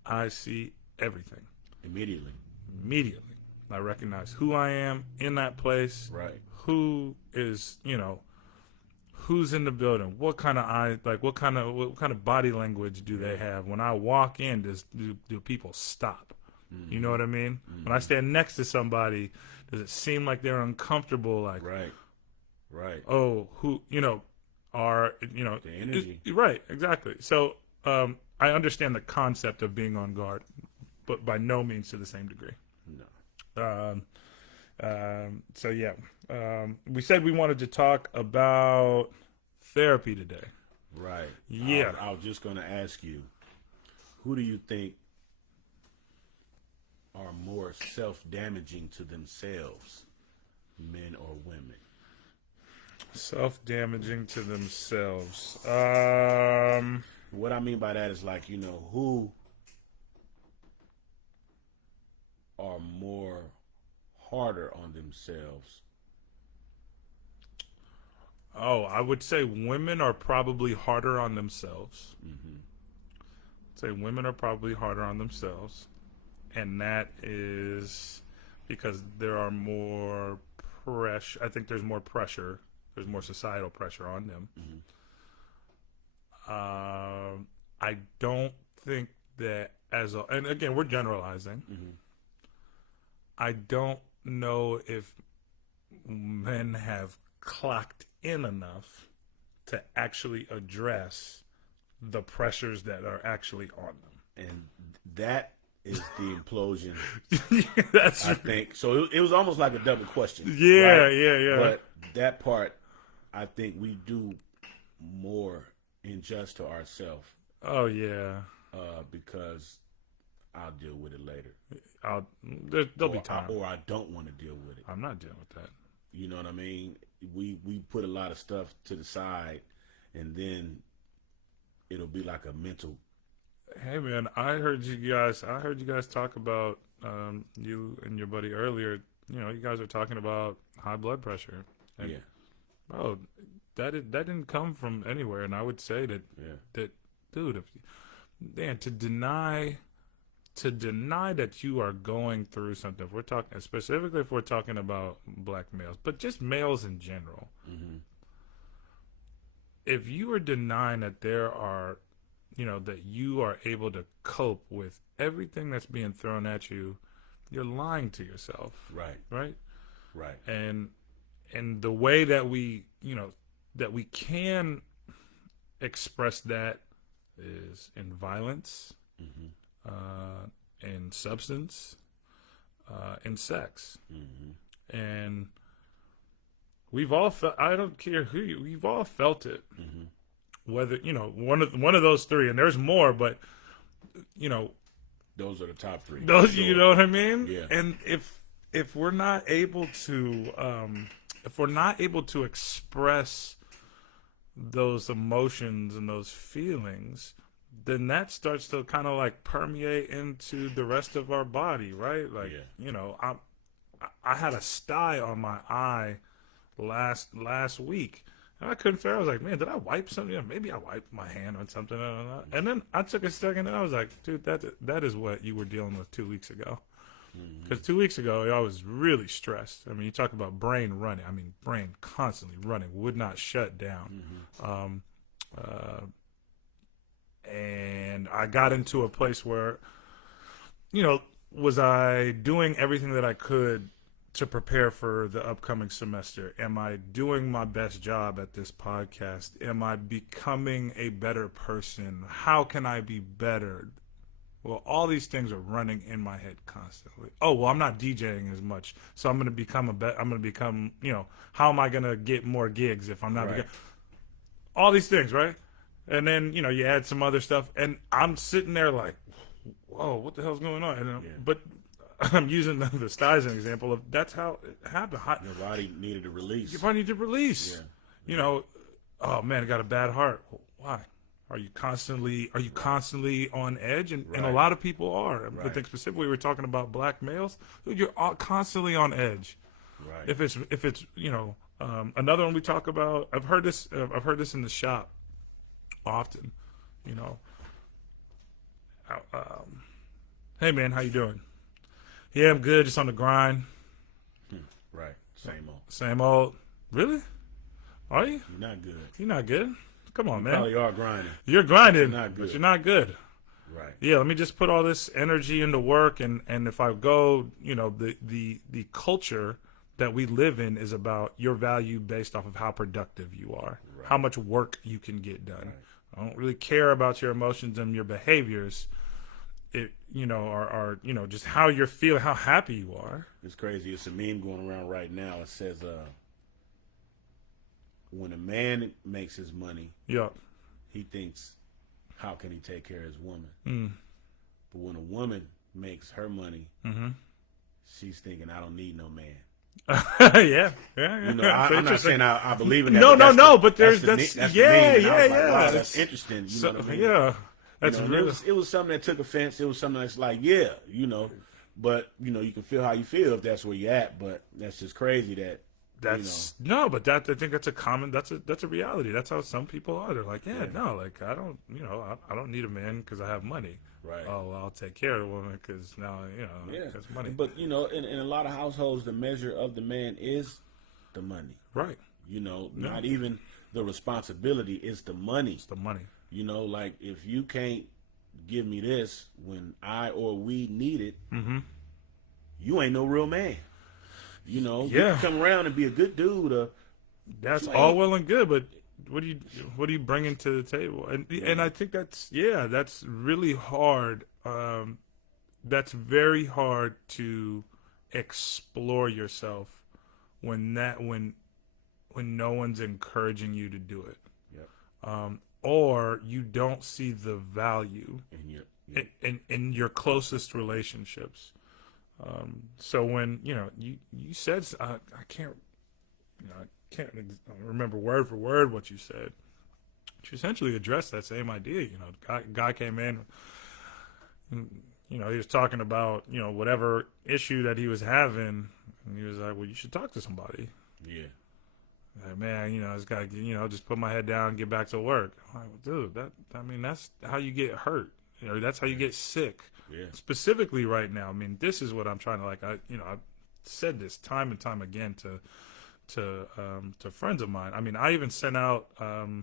I see everything Immediately. immediately. I recognize who I am in that place. Right. Who is, who's in the building? What kind of eye? Like what kind of body language do they have? When I walk in, do people stop? Mm-hmm. You know what I mean? Mm-hmm. When I stand next to somebody, does it seem like they're uncomfortable? Like, right. Oh, who are The energy. right? Exactly. So I understand the concept of being on guard, but by no means to the same degree. No. So yeah, we said we wanted to talk about therapy today. Right. Yeah. I was just going to ask you, who do you think are more self-damaging to themselves, men or women? Self-damaging to themselves. What I mean by that is like, who are more harder on themselves? Oh, I would say women are probably harder on themselves. Mm-hmm. I'd say women are probably harder on themselves. And that is because there are more pressure. I think there's more pressure. There's more societal pressure on them. Mm-hmm. I don't think that and again, we're generalizing. Mm-hmm. I don't know if men have clocked in enough to actually address the pressures that are actually on them. And that is the implosion. That's I think so. It was almost like a double question. Yeah, right? yeah. But that part, I think we do more unjust to ourselves. Oh yeah. Because I'll deal with it later. There'll be time. Or I don't want to deal with it. I'm not dealing with that. You know what I mean? We put a lot of stuff to the side, and then it'll be like a mental. Hey man, I heard you guys talk about you and your buddy earlier. You know, you guys are talking about high blood pressure. And, yeah. Bro, that didn't come from anywhere, and I would say that dude, to deny that you are going through something. If we're talking specifically, if we're talking about black males, but just males in general. Mm-hmm. If you are denying that there are, that you are able to cope with everything that's being thrown at you, you're lying to yourself. Right. And the way that we can express that is in violence, in substance, in sex. Mm-hmm. And we've all felt, I don't care who we've all felt it. Mm-hmm. Whether, one of those three, and there's more, but, those are the top three. Those, sure. You know what I mean? Yeah. And if we're not able to express those emotions and those feelings, then that starts to kind of like permeate into the rest of our body, right? Like, I had a sty on my eye last week. And I couldn't figure. I was like, man, did I wipe something? Maybe I wiped my hand on something. And then I took a second and I was like, dude, that is what you were dealing with 2 weeks ago. Because 2 weeks ago, I was really stressed. I mean, you talk about brain running. I mean, brain constantly running, would not shut down. And I got into a place where, was I doing everything that I could to prepare for the upcoming semester? Am I doing my best job at this podcast? Am I becoming a better person? How can I be better? Well, all these things are running in my head constantly. Oh, well, I'm not DJing as much, so I'm going to become how am I going to get more gigs if I'm not? Right. All these things, right? And then, you add some other stuff, and I'm sitting there like, whoa, what the hell's going on? And, But I'm using the sty as an example of that's how it happened. Your body needed a release. Your body needed to release. Yeah. oh man, I got a bad heart. Well, why? Are you constantly on edge? And a lot of people are. I think specifically we're talking about black males. Dude, you're constantly on edge. Right. If it's another one we talk about. I've heard this in the shop often. You know, hey man, how you doing? Yeah, I'm good. Just on the grind. Right. Same old. Same old. Really? Are you? You're not good. You're not good. Come on, You man. probably are grinding. You're grinding, Not good. but you're not good. Right. Yeah, let me just put all this energy into work, and if I go, the culture that we live in is about your value based off of how productive you are, how much work you can get done. I don't really care about your emotions and your behaviors. It are just how you're feeling, how happy you are. It's crazy. It's a meme going around right now. It says, when a man makes his money, Yeah. he thinks, how can he take care of his woman? Mm. But when a woman makes her money, Mm-hmm. she's thinking, I don't need no man. yeah. You know, I'm not saying I believe in that. No, but there's that's that's the meme. And I was like, yeah. wow, that's interesting. You know what I mean? Yeah, that's really. It was something that took offense. It was something that's like, yeah, but you can feel how you feel if that's where you're at. But that's just crazy that. No, but I think that's a reality. That's how some people are. They're like, no, like I don't need a man because I have money. Right. Oh, I'll take care of the woman because now that's money. But in a lot of households, the measure of the man is the money. Right. Not even the responsibility. It's the money. It's the money. Like if you can't give me this when I or we need it, you ain't no real man. You can come around and be a good dude. That's all well and good, but what are you bringing to the table? And I think that's really hard. That's very hard to explore yourself when no one's encouraging you to do it. Yep. Or you don't see the value in your closest relationships. So when you said I can't remember word for word what you said. You essentially addressed that same idea. Guy came in. He was talking about whatever issue that he was having, and he was like, "Well, you should talk to somebody." Yeah. Like, man, I just gotta just put my head down and get back to work. I'm like, well, dude, that's how you get hurt. That's how you get sick. Yeah. Specifically right now, I mean, this is what I'm trying to I've said this time and time again to friends of mine. I mean, I even sent out a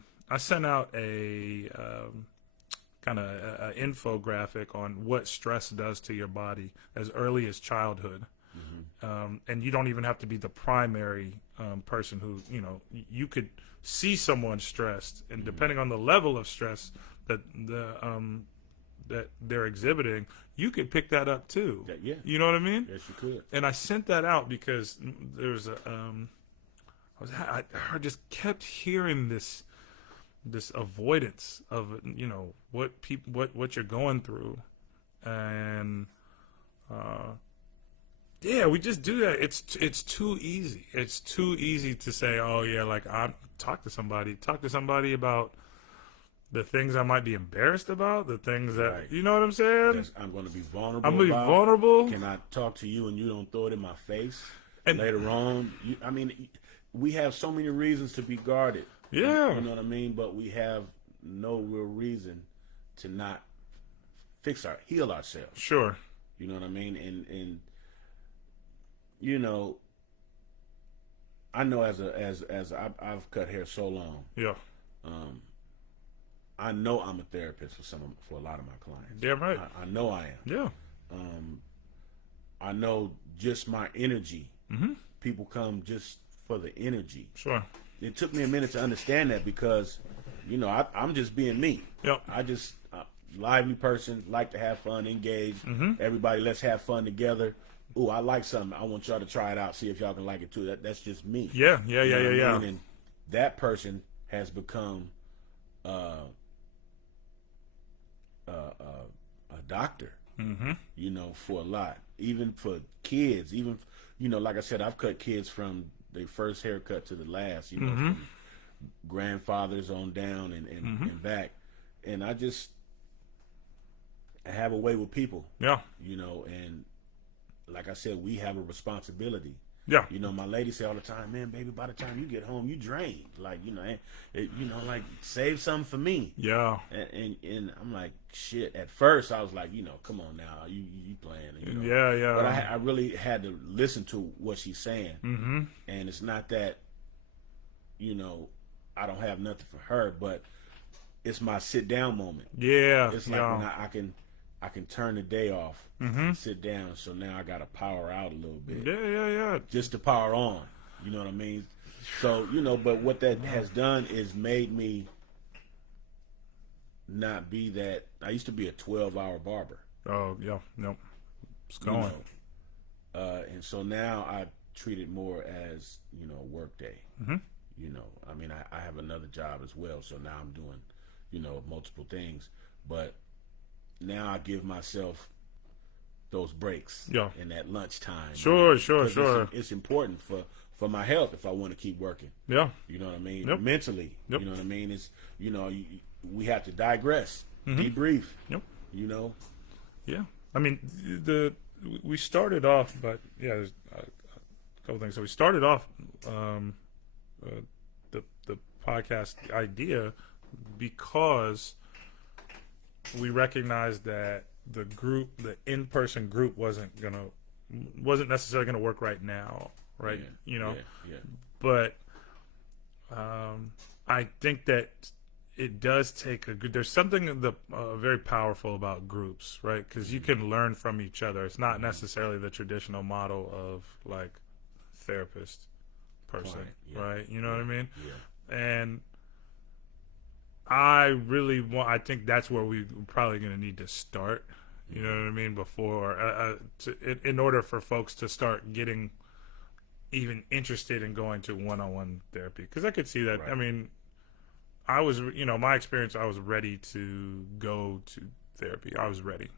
kind of infographic on what stress does to your body as early as childhood. Mm-hmm. And you don't even have to be the primary person who you could see someone stressed, and depending on the level of stress that they're exhibiting, you could pick that up too. Yeah. You know what I mean? Yes, you could. And I sent that out because there's I just kept hearing this avoidance of what you're going through, and we just do that. It's too easy. It's too easy to say, oh yeah, like talk to somebody about the things I might be embarrassed about, the things that, you know what I'm saying? Yes, I'm going to be vulnerable. I'm going to be vulnerable. Can I talk to you and you don't throw it in my face? And later on, we have so many reasons to be guarded. Yeah. You know what I mean? But we have no real reason to not heal ourselves. Sure. You know what I mean? And I know as I've cut hair so long. Yeah. I know I'm a therapist for a lot of my clients. Damn right. I know I am. Yeah. I know just my energy. Mm-hmm. People come just for the energy. Sure. It took me a minute to understand that because, I'm just being me. Yep. I just lively person, like to have fun, engage. Mm-hmm. Everybody, let's have fun together. Ooh, I like something. I want y'all to try it out, see if y'all can like it too. That's just me. Yeah. And that person has become a doctor, for a lot, even for kids, even, like I said, I've cut kids from their first haircut to the last, from grandfathers on down and back, and I have a way with people. Yeah. And like I said, we have a responsibility. Yeah. My lady say all the time, man, baby, by the time you get home, you drained. Like, like save something for me. Yeah. And I'm like, shit. At first, I was like, come on now, you playing. Yeah. But I really had to listen to what she's saying. Mm-hmm. And it's not that, I don't have nothing for her, but it's my sit down moment. Yeah. It's like when I can turn the day off, and sit down. So now I got to power out a little bit. Yeah. Just to power on. You know what I mean? So, but what that has done is made me not be that. I used to be a 12-hour barber. Oh, yeah. Nope. It's going. And so now I treat it more as, work day. Mm-hmm. I mean, I have another job as well. So now I'm doing, multiple things. But now I give myself those breaks in that lunchtime. Sure. It's important for my health if I want to keep working. Yeah. You know what I mean? Yep. Mentally. Yep. You know what I mean? It's, we have to digress, debrief. Yep. Yeah. I mean, we started off, but yeah, there's a couple things. So we started off the podcast idea because we recognized that the in-person group wasn't necessarily gonna work right now, right? Yeah. But I think that it does take there's something very powerful about groups, right? Because you can learn from each other. It's not necessarily the traditional model of like therapist person, right? You know what I mean? Yeah. And I think that's where we're probably going to need to start. You know what I mean? Before, in order for folks to start getting even interested in going to one-on-one therapy, because I could see that. Right. I mean, I was, my experience, I was ready to go to therapy. I was ready,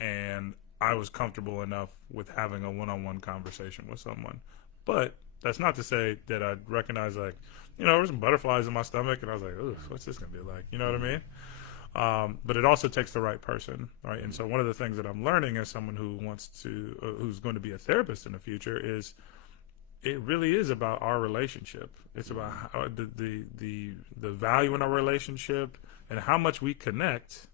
and I was comfortable enough with having a one-on-one conversation with someone. But that's not to say that I recognize, like, there were some butterflies in my stomach, and I was like, "Ugh, what's this gonna be like?" You know what I mean? But it also takes the right person, right? And so one of the things that I'm learning as someone who who's going to be a therapist in the future is, it really is about our relationship. It's about how, the value in our relationship and how much we connect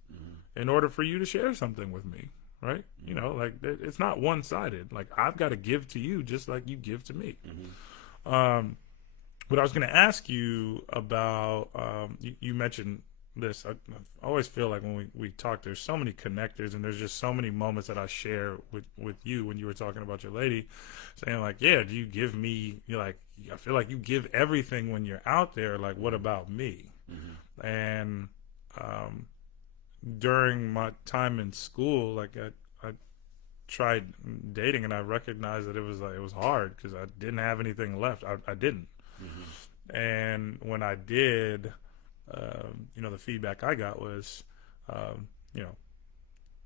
in order for you to share something with me, right? Like, it's not one-sided. Like, I've got to give to you just like you give to me. But I was going to ask you about, you mentioned this. I always feel like when we talk, there's so many connectors, and there's just so many moments that I share with you when you were talking about your lady, saying like, yeah, do you give me, I feel like you give everything when you're out there. Like, what about me? And during my time in school, like I tried dating, and I recognized that it was hard because I didn't have anything left. I didn't. And when I did, the feedback I got was,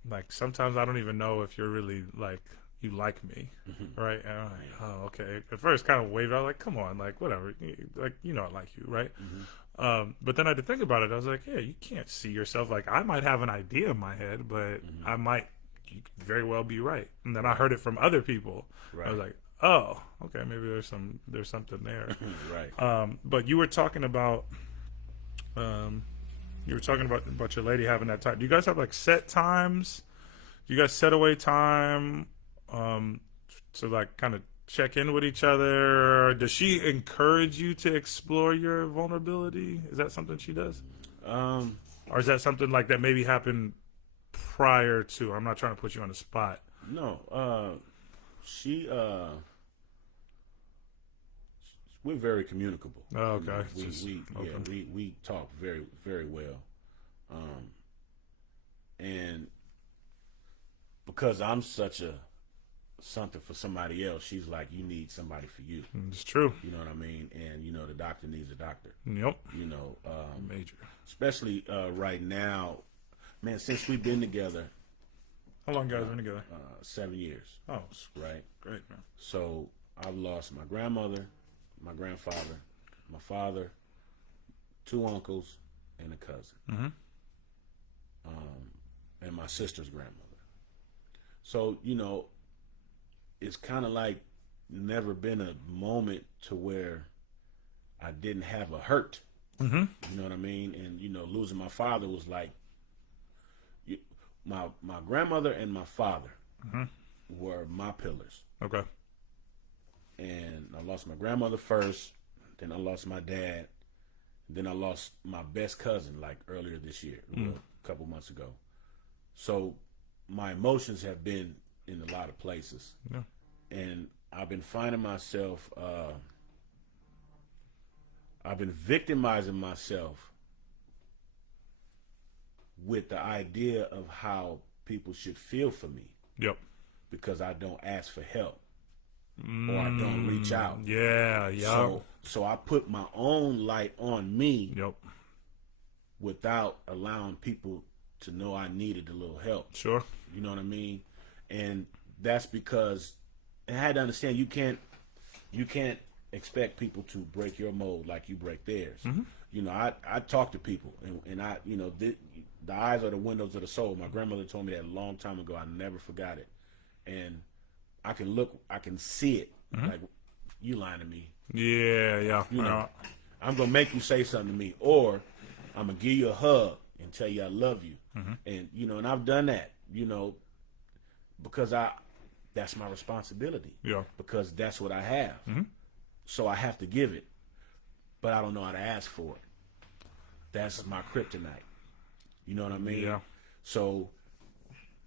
like, sometimes I don't even know if you're really like, you like me, right? And I'm like, oh, okay. At first, kind of waved out, like, come on, like, whatever, like, I like you, right? But then I had to think about it. I was like, yeah, you can't see yourself. Like, I might have an idea in my head, but you could very well be right. And then I heard it from other people. I was like, oh, okay, maybe there's something there. Right. But you were talking about about your lady having that time. Do you guys have like set times? Do you guys set away time to like kind of check in with each other? Does she encourage you to explore your vulnerability? Is that something she does? Or is that something like that maybe happened prior to? I'm not trying to put you on the spot. No. We're very communicable. Oh, okay. We talk very, very well. And because I'm such something for somebody else, she's like, you need somebody for you. It's true. You know what I mean? And the doctor needs a doctor. Yep. Major. Especially right now, man. Since we've been together. How long you guys been together? 7 years. Oh, right. Great, man. So I've lost my grandmother, my grandfather, my father, 2 uncles, and a cousin. Mm-hmm. And my sister's grandmother. So, it's kind of like never been a moment to where I didn't have a hurt. Mm-hmm. You know what I mean? And, losing my father was like, my grandmother and my father were my pillars. Okay. And I lost my grandmother first, then I lost my dad, then I lost my best cousin like earlier this year, a couple months ago. So my emotions have been in a lot of places. Yeah. And I've been finding myself, I've been victimizing myself with the idea of how people should feel for me. Yep. Because I don't ask for help or I don't reach out. Yeah, yeah. So I put my own light on me. Yep. Without allowing people to know I needed a little help. Sure. You know what I mean? And that's because I had to understand you can't expect people to break your mold like you break theirs. Mm-hmm. I talk to people and I, the eyes are the windows of the soul. My grandmother told me that a long time ago. I never forgot it. And I can see it. Like, you lying to me. Yeah. I'm going to make you say something to me, or I'm going to give you a hug and tell you I love you. And, and I've done that, because that's my responsibility. Yeah. Because that's what I have. So I have to give it, but I don't know how to ask for it. That's my kryptonite. You know what I mean? Yeah. So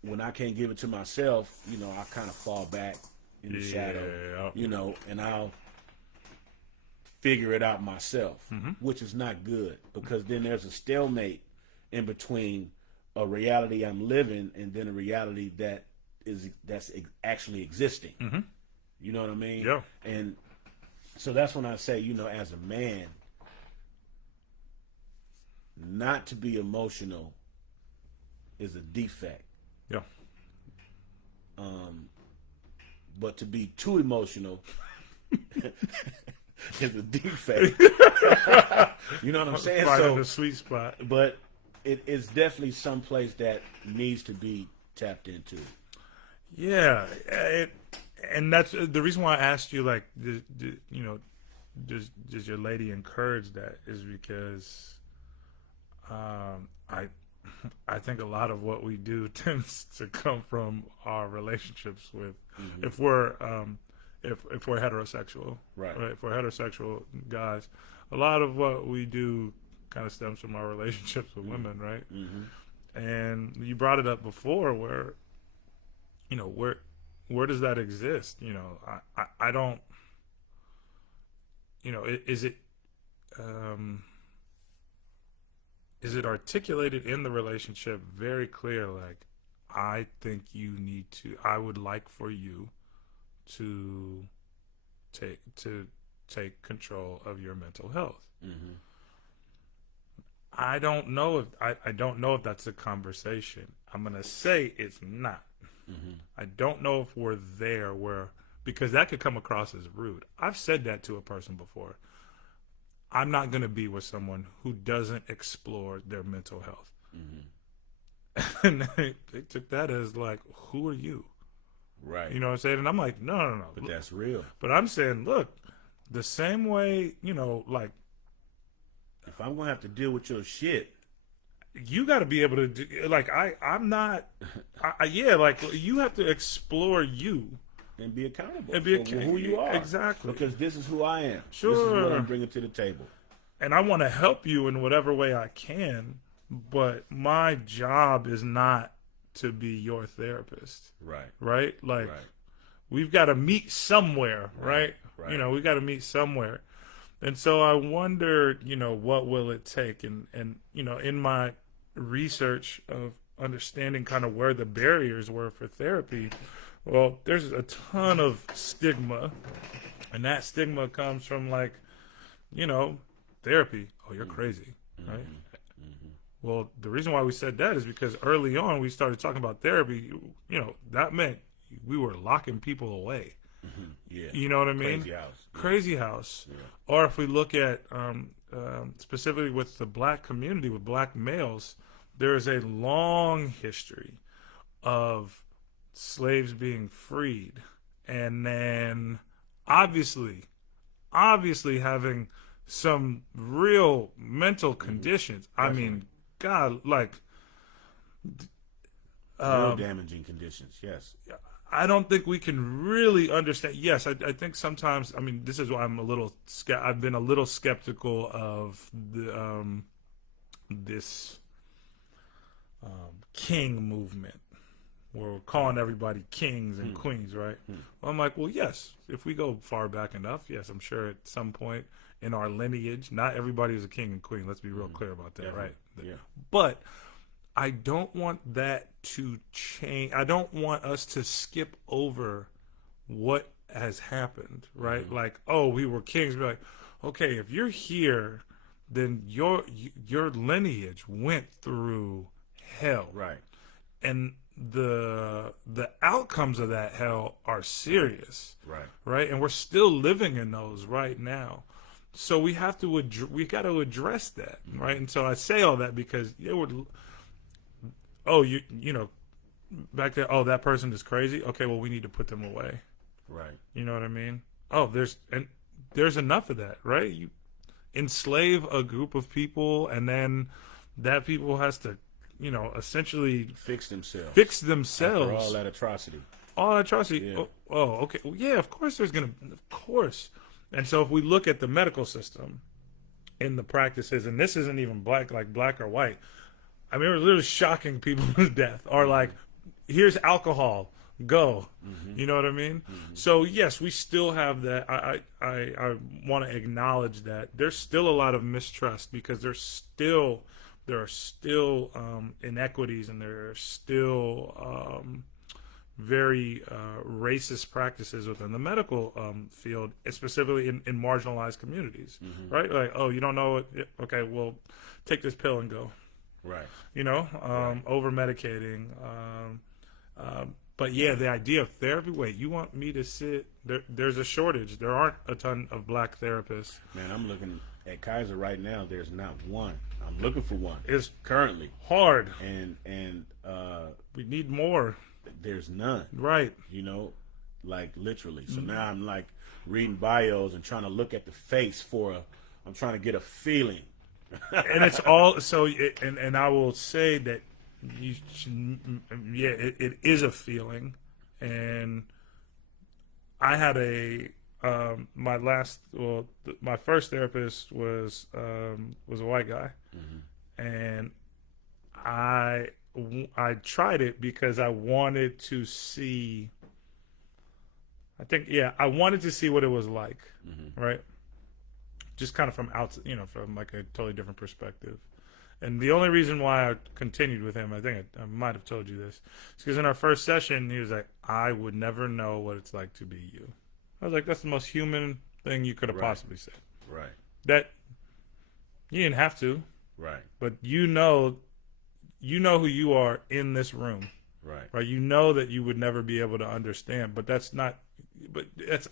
when I can't give it to myself, I kind of fall back in the shadow, and I'll figure it out myself, which is not good, because then there's a stalemate in between a reality I'm living and then a reality that's actually existing. You know what I mean? Yeah. And so that's when I say, as a man, not to be emotional is a defect. Yeah. But to be too emotional is a defect. You know what I'm saying? Right so in the sweet spot. But it is definitely someplace that needs to be tapped into. Yeah, and that's the reason why I asked you, like, does your lady encourage that, is because I think a lot of what we do tends to come from our relationships with, if we're heterosexual, right? If we're heterosexual guys, a lot of what we do kind of stems from our relationships with women, right? And you brought it up before, where where does that exist? I don't. Is it articulated in the relationship very clear? Like, I think I would like for you to take control of your mental health. I don't know if that's a conversation. I'm gonna say it's not. I don't know if we're there because that could come across as rude. I've said that to a person before. I'm not going to be with someone who doesn't explore their mental health. And they took that as like, who are you? Right. You know what I'm saying? And I'm like, no. But that's real. But I'm saying, look, the same way, like, if I'm going to have to deal with your shit, you got to be able to do, like, I'm not, like, you have to explore you. And be accountable and be for who you are. Exactly. Because this is who I am. Sure. This is what I'm bringing to the table. And I want to help you in whatever way I can, but my job is not to be your therapist. Right. Right? Like, we've got to meet somewhere, right? Right. We got to meet somewhere. And so I wonder, what will it take? And in my research of understanding kind of where the barriers were for therapy, well, there's a ton of stigma, and that stigma comes from, like, therapy. Oh, you're crazy, right? Well, the reason why we said that is because early on we started talking about therapy. That meant we were locking people away. Yeah. You know what I mean? Crazy house. Crazy house. Yeah. Or if we look at specifically with the black community, with black males, there is a long history of slaves being freed, and then obviously, obviously having some real mental conditions. I Definitely. mean, God, like, Real damaging conditions. Yes. I don't think we can really understand. Yes, I think sometimes. I mean, this is why I've been a little skeptical of this king movement. Where we're calling everybody kings and queens, right? Well, I'm like, well, yes. If we go far back enough, yes, I'm sure at some point in our lineage, not everybody is a king and queen. Let's be real clear about that, right? Yeah. But I don't want that to change. I don't want us to skip over what has happened, right? Like, oh, we were kings. Be like, okay, if you're here, then your lineage went through hell, Right. and the outcomes of that hell are serious, Right. and we're still living in those right now. So we have to we got to address that, right? And so I say all that because it would. Oh, you know, back there. Oh, that person is crazy. Okay, well, we need to put them away. Right. You know what I mean? Oh, there's enough of that, right? You enslave a group of people, and then that people has to, essentially Fix themselves. After all that atrocity. All atrocity. Yeah. Oh, okay. Well, yeah, of course of course. And so if we look at the medical system in the practices, and this isn't even black or white. I mean, we're literally shocking people to death, or like, here's alcohol, go. You know what I mean? So yes, we still have that. I want to acknowledge that there's still a lot of mistrust because there are still inequities, and there are still very racist practices within the medical field, specifically in marginalized communities, right? Like, oh, you don't know it? Okay, well, take this pill and go. Right. Over medicating. But yeah, the idea of therapy. Wait, you want me to sit there? There's a shortage. There aren't a ton of black therapists. Man, I'm looking at Kaiser right now. There's not one. I'm looking for one. It's currently hard, and we need more. There's none. Right. Like literally. So now I'm like reading bios and trying to look at the face I'm trying to get a feeling. And it's all so. And I will say that it is a feeling. And I had my first therapist was a white guy, and I tried it because I wanted to see. I wanted to see what it was like, right? Just kind of from outside, from like a totally different perspective. And the only reason why I continued with him, I think I might have told you this, is because in our first session, he was like, I would never know what it's like to be you. I was like, that's the most human thing you could have possibly said. Right. That you didn't have to. Right. But you know who you are in this room. Right. Right. You know that you would never be able to understand, but that's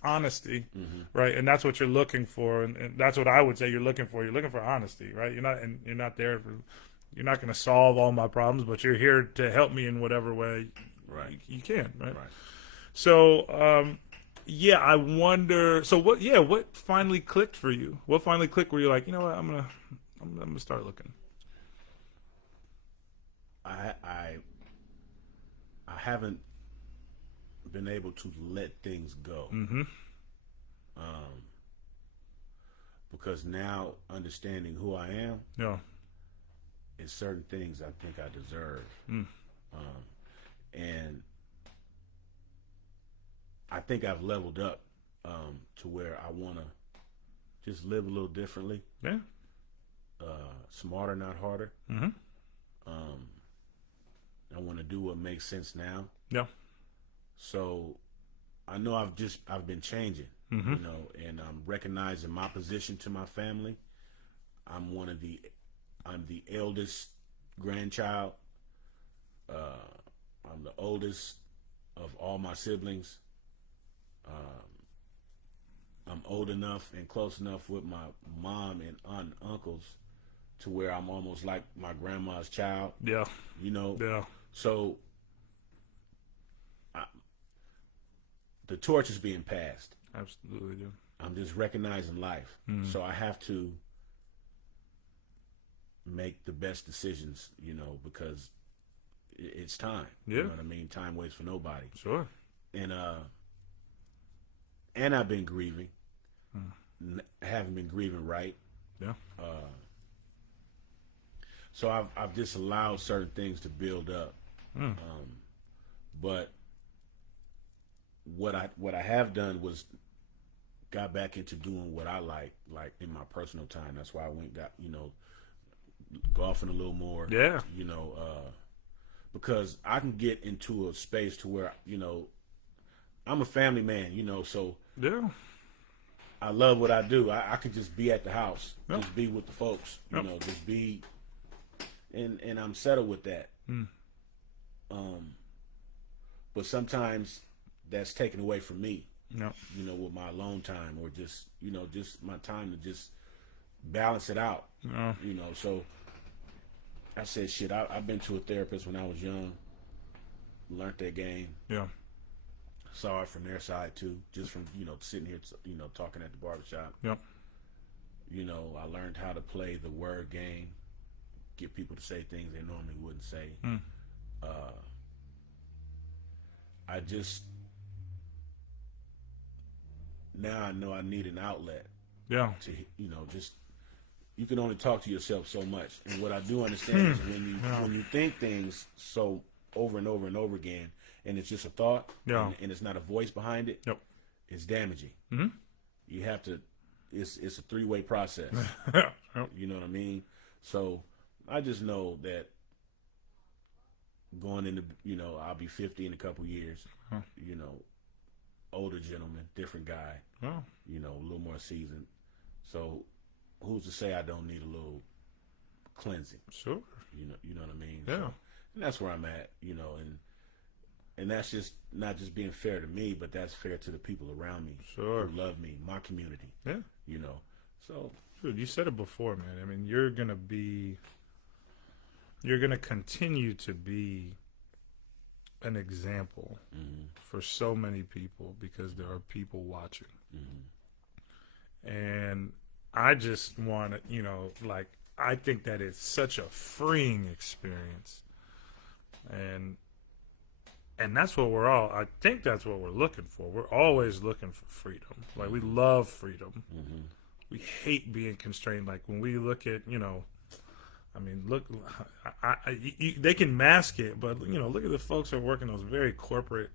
honesty, right? And that's what you're looking for, and that's what I would say you're looking for. You're looking for honesty, right? You're not there for. You're not going to solve all my problems, but you're here to help me in whatever way you can, right? Right. So, I wonder. So what? Yeah, what finally clicked for you? What finally clicked where you're like, you know what, I'm gonna start looking. I haven't been able to let things go. Because now understanding who I am, is certain things I think I deserve. And I think I've leveled up to where I want to just live a little differently. Yeah. Smarter, not harder. I want to do what makes sense now. Yeah. So I know I've been changing, and I'm recognizing my position to my family. I'm the eldest grandchild. I'm the oldest of all my siblings. I'm old enough and close enough with my mom and aunt and uncles to where I'm almost like my grandma's child. Yeah. You know. Yeah. So the torch is being passed. Absolutely, dude. I'm just recognizing life. So I have to make the best decisions, you know, because it's time. Yeah. You know what I mean? Time waits for nobody. Sure. And I've been grieving. Haven't been grieving right. Yeah. So I've just allowed certain things to build up. But what I have done was got back into doing what I like in my personal time. That's why I got, you know, golfing a little more. Yeah. You know, because I can get into a space to where, you know, I'm a family man, you know, so Yeah. I love what I do. I can just be at the house, Yep. just be with the folks, you Yep. know, just be, and I'm settled with that. But sometimes that's taken away from me, Yeah. you know, with my alone time or just, you know, just my time to just balance it out, Yeah. you know. So I said, shit, I've been to a therapist when I was young, learned that game, Yeah. saw it from their side too, just from, you know, sitting here, you know, talking at the barbershop. Yep. You know, I learned how to play the word game, get people to say things they normally wouldn't say. I just, now I know I need an outlet Yeah. to, you know, just, you can only talk to yourself so much. And what I do understand is when you think things so over and over and over again, and it's just a thought, Yeah. and it's not a voice behind it, Yep. it's damaging. You have to, it's a three-way process. Yep. You know what I mean? So I just know that going into, you know, I'll be 50 in a couple years, you know, older gentleman, different guy, Yeah. you know, a little more seasoned. So who's to say I don't need a little cleansing? Sure. You know what I mean? Yeah. So, and that's where I'm at, you know, and that's just not just being fair to me, but that's fair to the people around me Sure. who love me, my community, Yeah. you know. So Dude, you said it before, man. I mean, you're gonna continue to be an example for so many people because there are people watching. And I just want to, you know, like, I think that it's such a freeing experience. And that's what I think that's what we're looking for. We're always looking for freedom. Like, we love freedom. We hate being constrained. Like, when we look at, you know, I mean, look, they can mask it, but, you know, look at the folks who are working those very corporate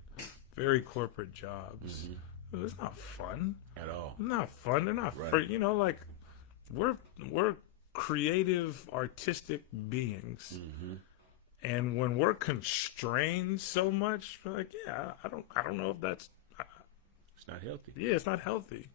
jobs. It's not fun at all. Not fun. They're not Right. free. You know, like, we're creative, artistic beings, and when we're constrained so much, we're like, yeah, I don't know if that's, It's not healthy. yeah, it's not healthy.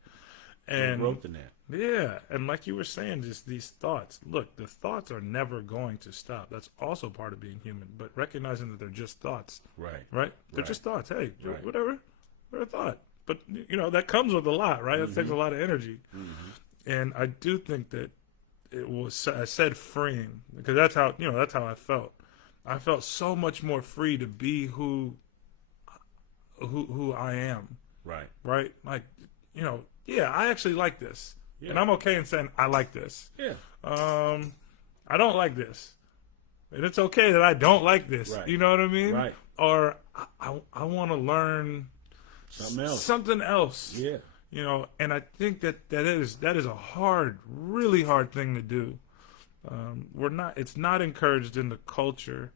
And And growth in that. yeah, and like you were saying, just these thoughts. Look, the thoughts are never going to stop. That's also part of being human. But recognizing that they're just thoughts, Right. right? They're Right. just thoughts. Hey, Right. whatever, they're a thought. But, you know, that comes with a lot, right? That takes a lot of energy. And I do think that it was, I said freeing, because that's how, you know, that's how I felt. I felt so much more free to be who I am, Right. right? Like, you know, yeah, I actually like this. Yeah. And I'm okay in saying I like this. Yeah. I don't like this. And it's okay that I don't like this. Right. You know what I mean? Right. Or I want to learn Something else. Yeah. You know, and I think that is a hard, really hard thing to do. It's not encouraged in the culture,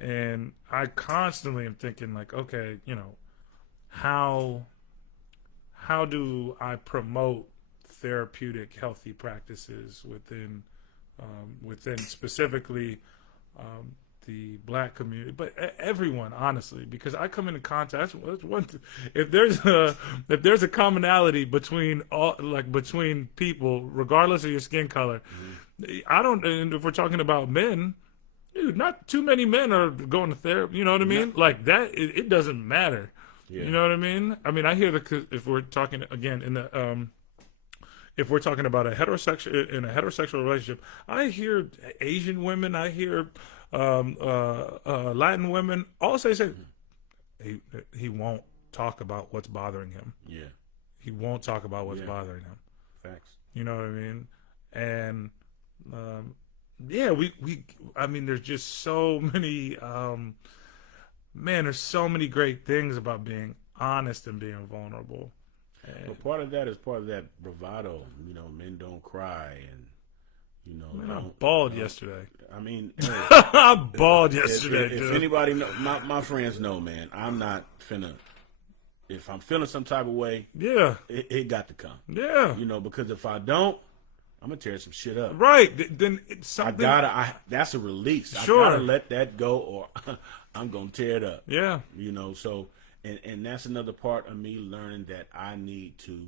and I constantly am thinking, like, okay, you know, how do I promote therapeutic, healthy practices within specifically the Black community, but everyone, honestly, because I come into contact. That's one. If there's a commonality between between people, regardless of your skin color, I don't. And if we're talking about men, dude, not too many men are going to therapy. You know what I mean? Like that, it doesn't matter. Yeah. You know what I mean? I mean, I hear if we're talking again in the if we're talking about a heterosexual relationship, I hear Asian women, I hear Latin women all say he won't talk about what's bothering him. Yeah. He won't talk about what's bothering him. Facts. You know what I mean? And yeah, I mean, there's just so many man, there's so many great things about being honest and being vulnerable. But part of that is part of that bravado. You know, men don't cry, and you know, Man, I bawled yesterday. I mean, hey, I bawled yesterday. if anybody know, my friends know, man, I'm not finna. If I'm feeling some type of way, Yeah, it got to come. yeah, You know, because if I don't, I'm gonna tear some shit up. right. Then it's something. That's a release. Sure. I gotta let that go, or I'm gonna tear it up. Yeah, You know, so and that's another part of me learning that I need to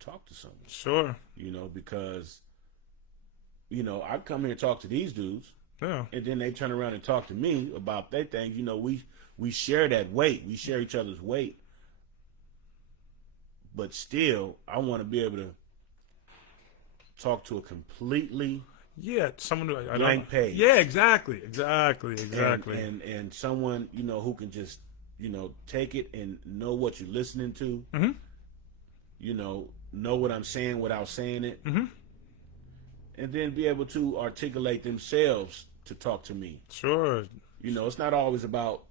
talk to someone. sure. You know, because you know I come here and talk to these dudes, Yeah, and then they turn around and talk to me about their things. You know, we share that weight. We share each other's weight. But still, I want to be able to talk to a completely yeah. Someone who I blank don't. page. Yeah, exactly. And someone, you know, who can just, you know, take it and know what you're listening to. Mm-hmm. You know what I'm saying without saying it. Mm-hmm. And then be able to articulate themselves to talk to me. Sure. You know, it's not always about,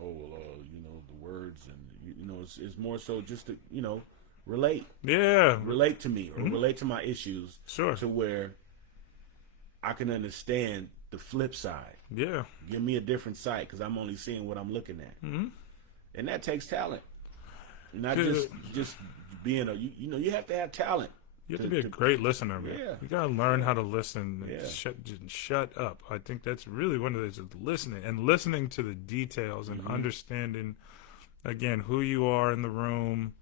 you know, the words and, you know, it's more so just to, you know, relate Yeah. to me or relate to my issues. Sure. To where I can understand the flip side. Yeah. Give me a different sight because I'm only seeing what I'm looking at. Mm-hmm. And that takes talent. Not Good. just being you know, you have to have talent. You have to be a great listener, man. Yeah. You gotta learn how to listen. And Yeah. shut up. I think that's really one of those, is listening and listening to the details and understanding, again, who you are in the room,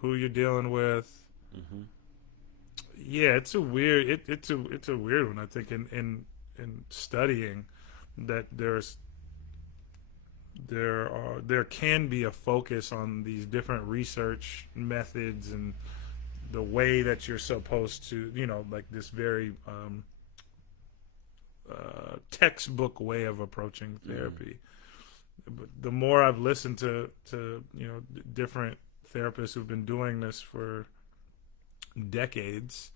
who you're dealing with. Mm-hmm. Yeah, it's a weird. It's a weird one. I think in studying that there can be a focus on these different research methods and the way that you're supposed to, you know, like this very textbook way of approaching therapy. But the more I've listened to you know, different therapists who've been doing this for decades,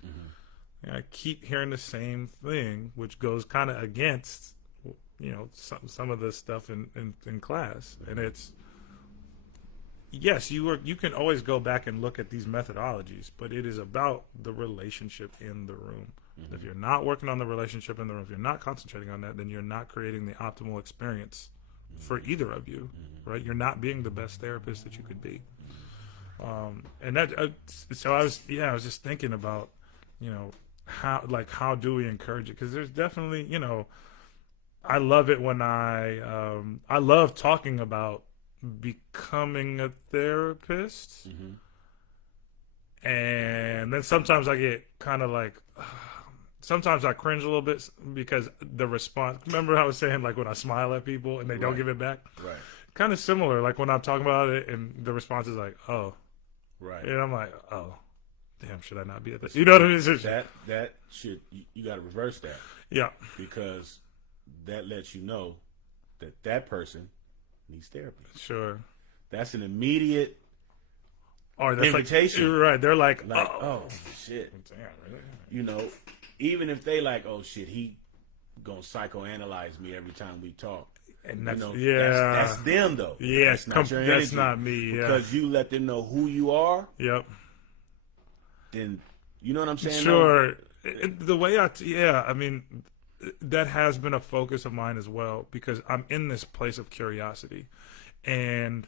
I keep hearing the same thing, which goes kind of against, you know, some of the stuff in class. And it's, yes, you can always go back and look at these methodologies, but it is about the relationship in the room. If you're not working on the relationship in the room, if you're not concentrating on that, then you're not creating the optimal experience for either of you, right? You're not being the best therapist that you could be. And that, so I was just thinking about, you know, how do we encourage it? Because there's definitely, you know, I love it when I love talking about becoming a therapist, and then sometimes I get kind of like, sometimes I cringe a little bit because the response. Remember, I was saying, like, when I smile at people and they don't give it back, Right. kind of similar. Like when I'm talking about it and the response is like, "Oh," Right. and I'm like, "Oh, damn, should I not be at this?" You know what I mean? It's just- That should, you got to reverse that, yeah, because that lets you know that person needs therapy. sure. That's an immediate Or that's invitation. Like, you're right. They're like, oh shit. Damn, really? You know, even if they like, oh shit, he gonna psychoanalyze me every time we talk. And that's, You know, yeah, that's them though. yeah, That's not your that's energy. not me. Yeah, Because you let them know who you are, yep. then you know what I'm saying? Sure. The way I mean, that has been a focus of mine as well, because I'm in this place of curiosity, and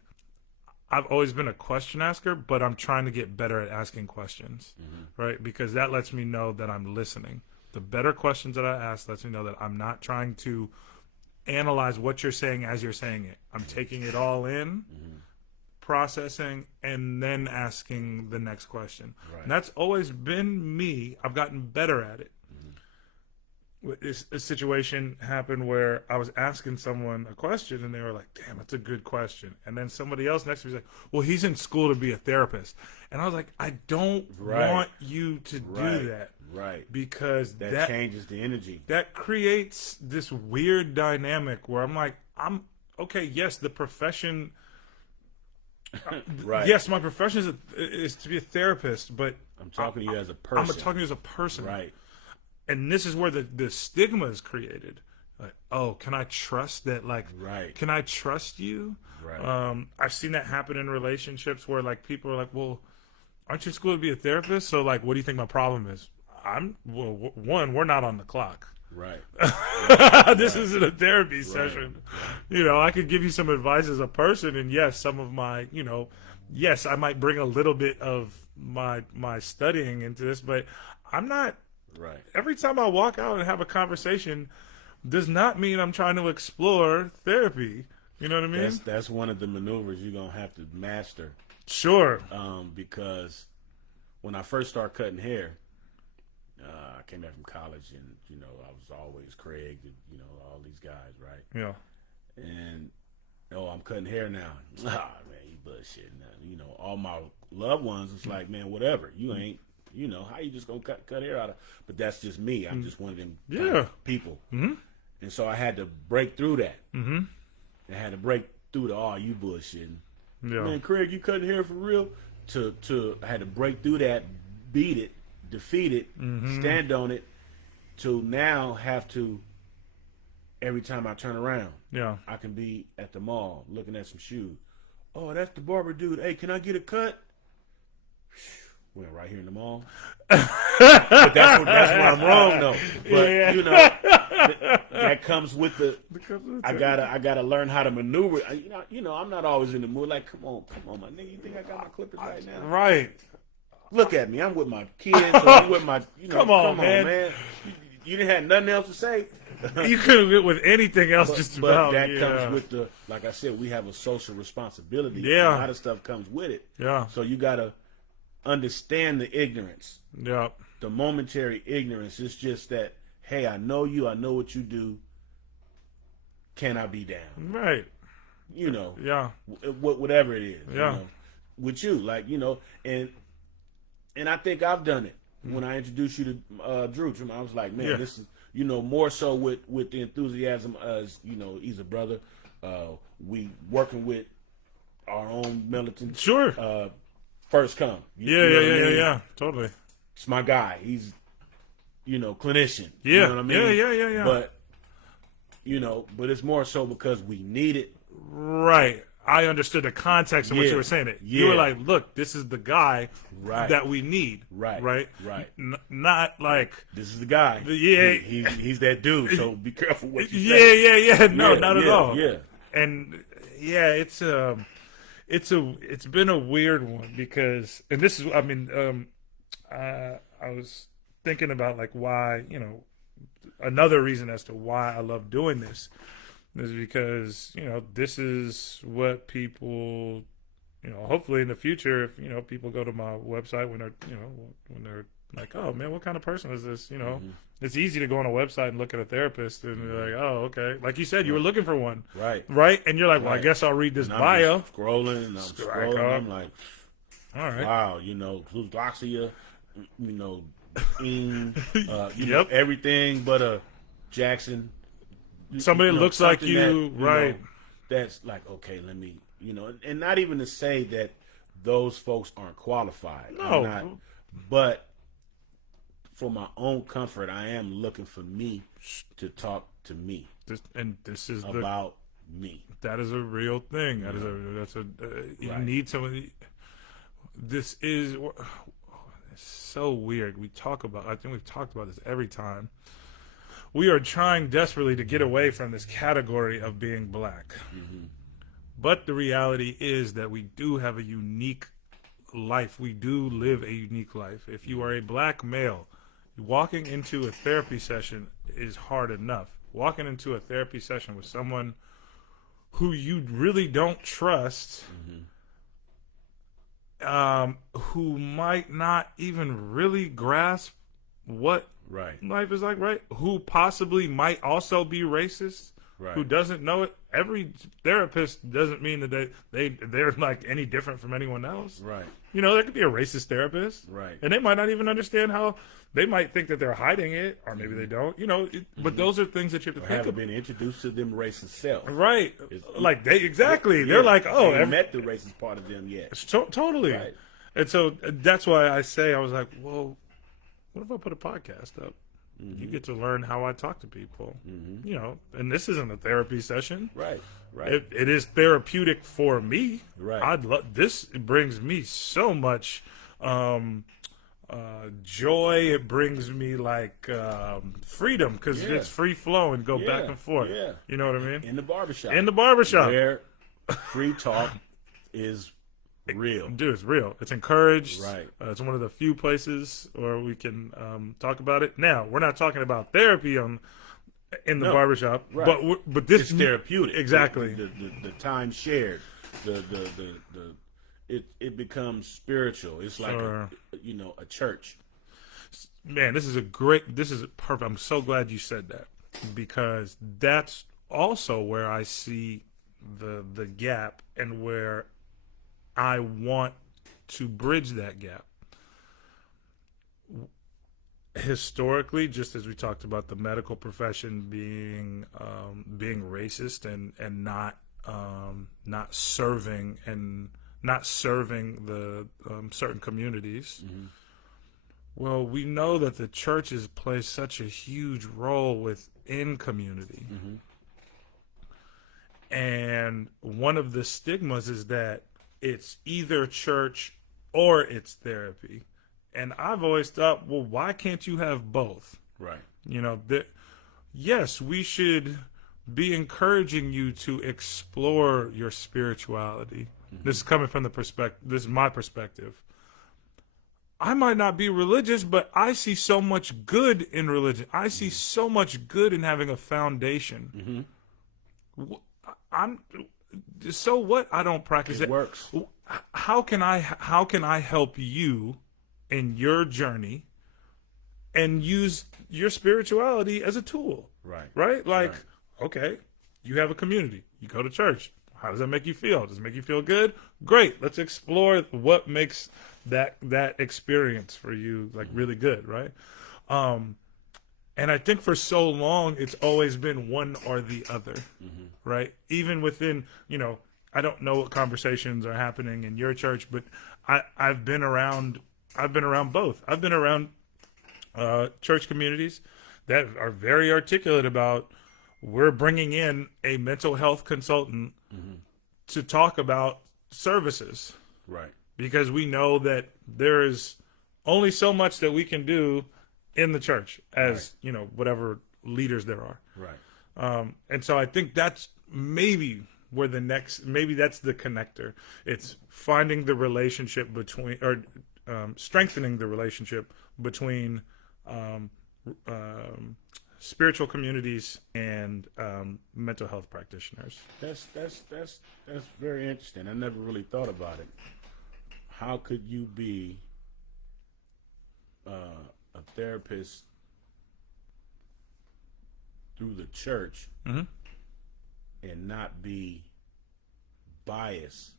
I've always been a question asker, but I'm trying to get better at asking questions, right? Because that lets me know that I'm listening. The better questions that I ask lets me know that I'm not trying to analyze what you're saying as you're saying it. I'm taking it all in, processing, and then asking the next question. Right. And that's always been me. I've gotten better at it. a situation happened where I was asking someone a question and they were like, damn, that's a good question. And then somebody else next to me was like, well, he's in school to be a therapist. And I was like, I don't want you to do that. Right. Because that changes the energy. That creates this weird dynamic where I'm like, okay, yes, the profession. Right. Yes, my profession is to be a therapist, but I'm talking to you as a person. I'm talking to you as a person. Right. And this is where the stigma is created. Like, oh, can I trust that? Like, right. Can I trust you? Right. I've seen that happen in relationships where like people are like, well, aren't you in school to be a therapist? So like, what do you think my problem is? One, we're not on the clock. Right. This isn't a therapy session. You know, I could give you some advice as a person, and yes, some of my, yes, I might bring a little bit of my studying into this, but I'm not. Right. Every time I walk out and have a conversation does not mean I'm trying to explore therapy. You know what I mean? That's one of the maneuvers you're going to have to master. Sure. Because when I first started cutting hair, I came back from college and, I was always Craig, all these guys, right? Yeah. And, I'm cutting hair now. Ah, man, you bullshit. Now, all my loved ones, it's like, man, whatever. You ain't. How you just gonna cut hair out of? But that's just me. I'm just one of them kind of people. Mm-hmm. And so I had to break through that. Mm-hmm. I had to break through you bullshitting. Yeah. Man, Craig, you cutting hair for real? I had to break through that, beat it, defeat it, stand on it, to now have to, every time I turn around, I can be at the mall looking at some shoes. Oh, that's the barber dude. Hey, can I get a cut? Went right here in the mall. But that's where I'm wrong though. But that comes with the. I gotta learn how to maneuver. I'm not always in the mood. Like, come on, my nigga. You think I got my clippers right now? Right. Look at me. I'm with my kids. Or I'm with my. Come on, man. You didn't have nothing else to say. You couldn't get with anything else. But that comes with the. Like I said, we have a social responsibility. Yeah. A lot of stuff comes with it. Yeah. So you gotta understand the ignorance. Yeah. The momentary ignorance. It's just that, hey, I know you, I know what you do. Can I be down? Right. Yeah. Whatever it is. Yeah. With you, like, and I think I've done it. When I introduced you to Drew, I was like, man, this is, more so with the enthusiasm as, he's a brother. We working with our own militant. Sure. First come. Yeah, totally. It's my guy. He's, clinician. Yeah. You know what I mean? Yeah. But it's more so because we need it. Right. I understood the context in which you were saying it. You were like, look, this is the guy that we need. Right. Not like, this is the guy. Yeah. He's that dude, so be careful what you say. Yeah. No, not at all. Yeah. And, it's been a weird one because, and this is, I was thinking about like why, another reason as to why I love doing this is because, this is what people, hopefully in the future, if, people go to my website when they're like, oh man, what kind of person is this? It's easy to go on a website and look at a therapist and be like, oh, okay. Like you said, you were looking for one. Right. And you're like, well, I guess I'll read this bio. Scrolling and I'm like, all right. Wow, Gloxia, everything but a Jackson. Somebody looks like you, right. That's like, okay, let me, and not even to say that those folks aren't qualified. No. But for my own comfort, I am looking for me to talk to me. This is about me. That is a real thing. You need someone. This is it's so weird. I think we've talked about this every time. We are trying desperately to get away from this category of being black. Mm-hmm. But the reality is that we do have a unique life. We do live a unique life. If you are a black male, walking into a therapy session is hard enough. Walking into a therapy session with someone who you really don't trust, who might not even really grasp what Right. Life is like, right? Who possibly might also be racist, Right. who doesn't know it. Every therapist doesn't mean that they're like any different from anyone else. Right. You know, there could be a racist therapist. Right. And they might not even understand how, they might think that they're hiding it, or maybe they don't. You know, but those are things that you have to think Haven't about. been introduced to them racist self. Right. Like Yeah, they're like, oh, haven't met the racist part of them yet. totally. Right. And so that's why I say, I was like, well, what if I put a podcast up? You get to learn how I talk to people. You know, and this isn't a therapy session. Right. Right. It is therapeutic for me. Right. I'd love this. It brings me so much joy. It brings me like freedom, because Yeah. it's free flow and go back Yeah. and forth. Yeah. You know what I mean? In the barbershop. In the barbershop. Where free talk is real. Dude, it's real. It's encouraged. Right. It's one of the few places where we can talk about it. Now, we're not talking about therapy in the barbershop, Right. but this It's therapeutic. Exactly. The time shared. It becomes spiritual. It's like Sure. a church. Man, this is perfect. I'm so glad you said that, because that's also where I see the gap, and where I want to bridge that gap. Historically, just as we talked about the medical profession being racist and not serving the certain communities. Well, we know that the churches play such a huge role within community. And one of the stigmas is that it's either church or it's therapy. And I've always thought, well, why can't you have both? Right. You know, yes, we should be encouraging you to explore your spirituality. This is coming from this is my perspective. I might not be religious, but I see so much good in religion. I see so much good in having a foundation. So what? I don't practice it. Works. How can I help you in your journey and use your spirituality as a tool? Right? Like, okay, you have a community. You go to church. How does that make you feel? Does it make you feel good? Great. Let's explore what makes that experience for you like really good, right? And I think for so long it's always been one or the other, right? Even within, I don't know what conversations are happening in your church, but I've been around both. I've been around church communities that are very articulate about, we're bringing in a mental health consultant to talk about services. Right. Because we know that there is only so much that we can do in the church as, whatever leaders there are. Right. And so I think that's maybe where maybe that's the connector. It's finding the relationship between, or strengthening the relationship between spiritual communities and mental health practitioners. That's very interesting. I never really thought about it. How could you be a therapist through the church and not be biased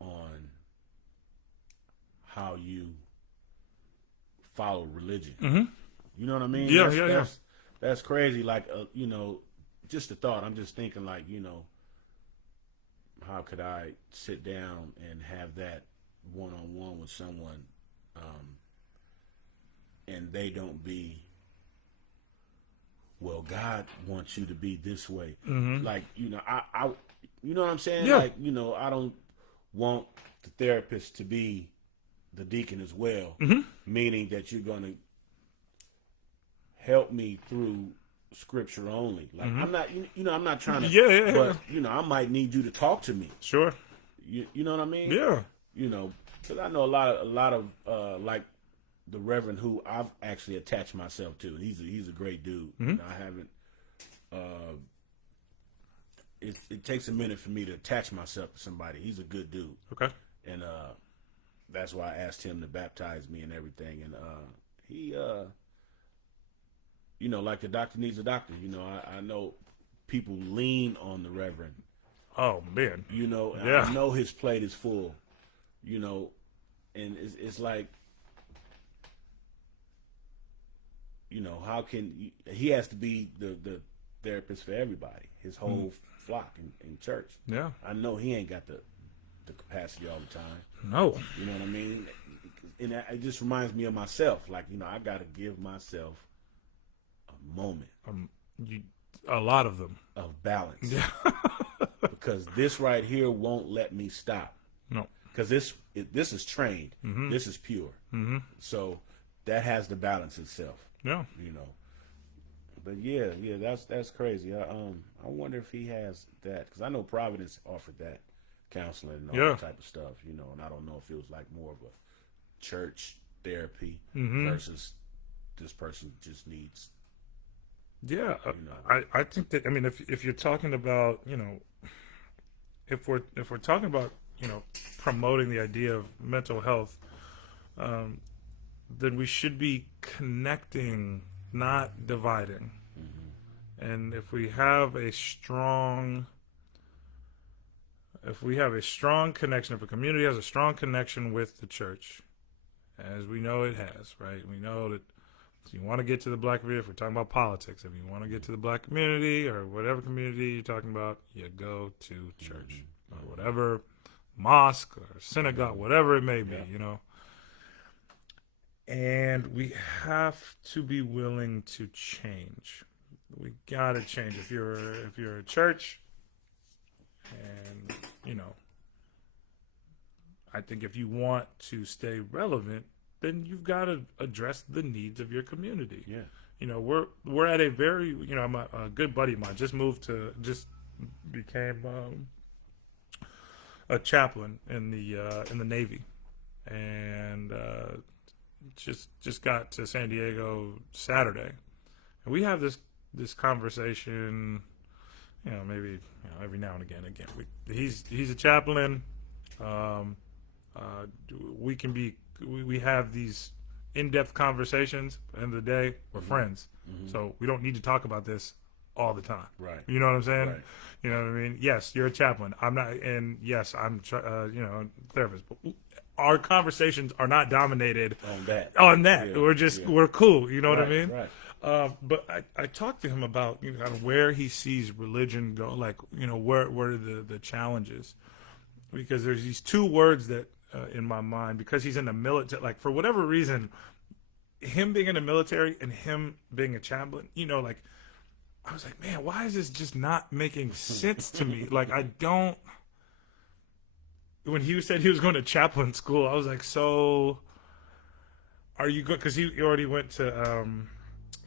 on how you follow religion? You know what I mean? Yeah. That's crazy. Like, just a thought. I'm just thinking, like, how could I sit down and have that one-on-one with someone, and they don't be, well, God wants you to be this way. Like, I you know what I'm saying? Yeah. Like, I don't want the therapist to be the deacon as well, meaning that you're going to help me through scripture only. Like, I'm not, I'm not trying to, but, I might need you to talk to me. Sure. You know what I mean? Yeah. Because I know a lot of like the Reverend, who I've actually attached myself to. He's a great dude. I haven't. It takes a minute for me to attach myself to somebody. He's a good dude. Okay. And that's why I asked him to baptize me and everything. And like the doctor needs a doctor. I know people lean on the reverend. Oh man. I know his plate is full. And it's like, how can he has to be the therapist for everybody, his whole flock in church. Yeah. I know he ain't got the capacity all the time. No. You know what I mean? And it just reminds me of myself. Like, I got to give myself a moment. A lot of them. Of balance. Yeah. Because this right here won't let me stop. No. Because this is trained. Mm-hmm. This is pure. Mm-hmm. So that has to balance itself. Yeah. But yeah, that's crazy. I wonder if he has that, because I know Providence offered that counseling and all that type of stuff. And I don't know if it was like more of a church therapy versus this person just needs. Yeah, I think that, I mean, if you're talking about, if we're talking about, promoting the idea of mental health, then we should be connecting, not dividing. Mm-hmm. And if we have a strong connection, if a community has a strong connection with the church, as we know it has, right? We know that if you want to get to the black community, if we're talking about politics, if you want to get to the black community or whatever community you're talking about, you go to church or whatever mosque or synagogue, whatever it may be, And we have to be willing to change. We gotta change. If you're a church, and I think if you want to stay relevant, then you've got to address the needs of your community. Yeah. We're at a very, I'm a good buddy of mine just became a chaplain in the Navy, and just got to San Diego Saturday, and we have this conversation, maybe every now and again. He's a chaplain. We have these in-depth conversations. At the end of the day, we're friends, so we don't need to talk about this all the time. Right. You know what I'm saying? Right. You know what I mean? Yes, you're a chaplain. I'm not, and yes, I'm a therapist. But our conversations are not dominated on that. Yeah. We're cool. You know what I mean? Right. But I talked to him about kind of where he sees religion go, like where are the challenges, because there's these two words that in my mind, because he's in the military, like for whatever reason, him being in the military and him being a chaplain, I was like, man, why is this just not making sense to me? Like, I don't. When he said he was going to chaplain school, I was like, so are you good? Because he already went to,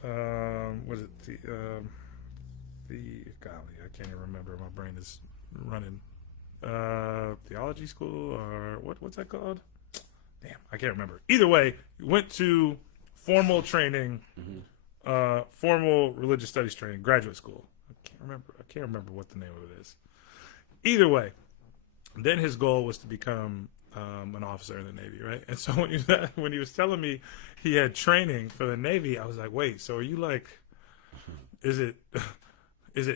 what is it? Golly, I can't even remember. My brain is running. Theology school, or what's that called? Damn, I can't remember. Either way, went to formal training, formal religious studies training, graduate school. I can't remember what the name of it is. Either way, then his goal was to become an officer in the Navy, right? And so when he was telling me he had training for the Navy, I was like, wait, so are you like, is it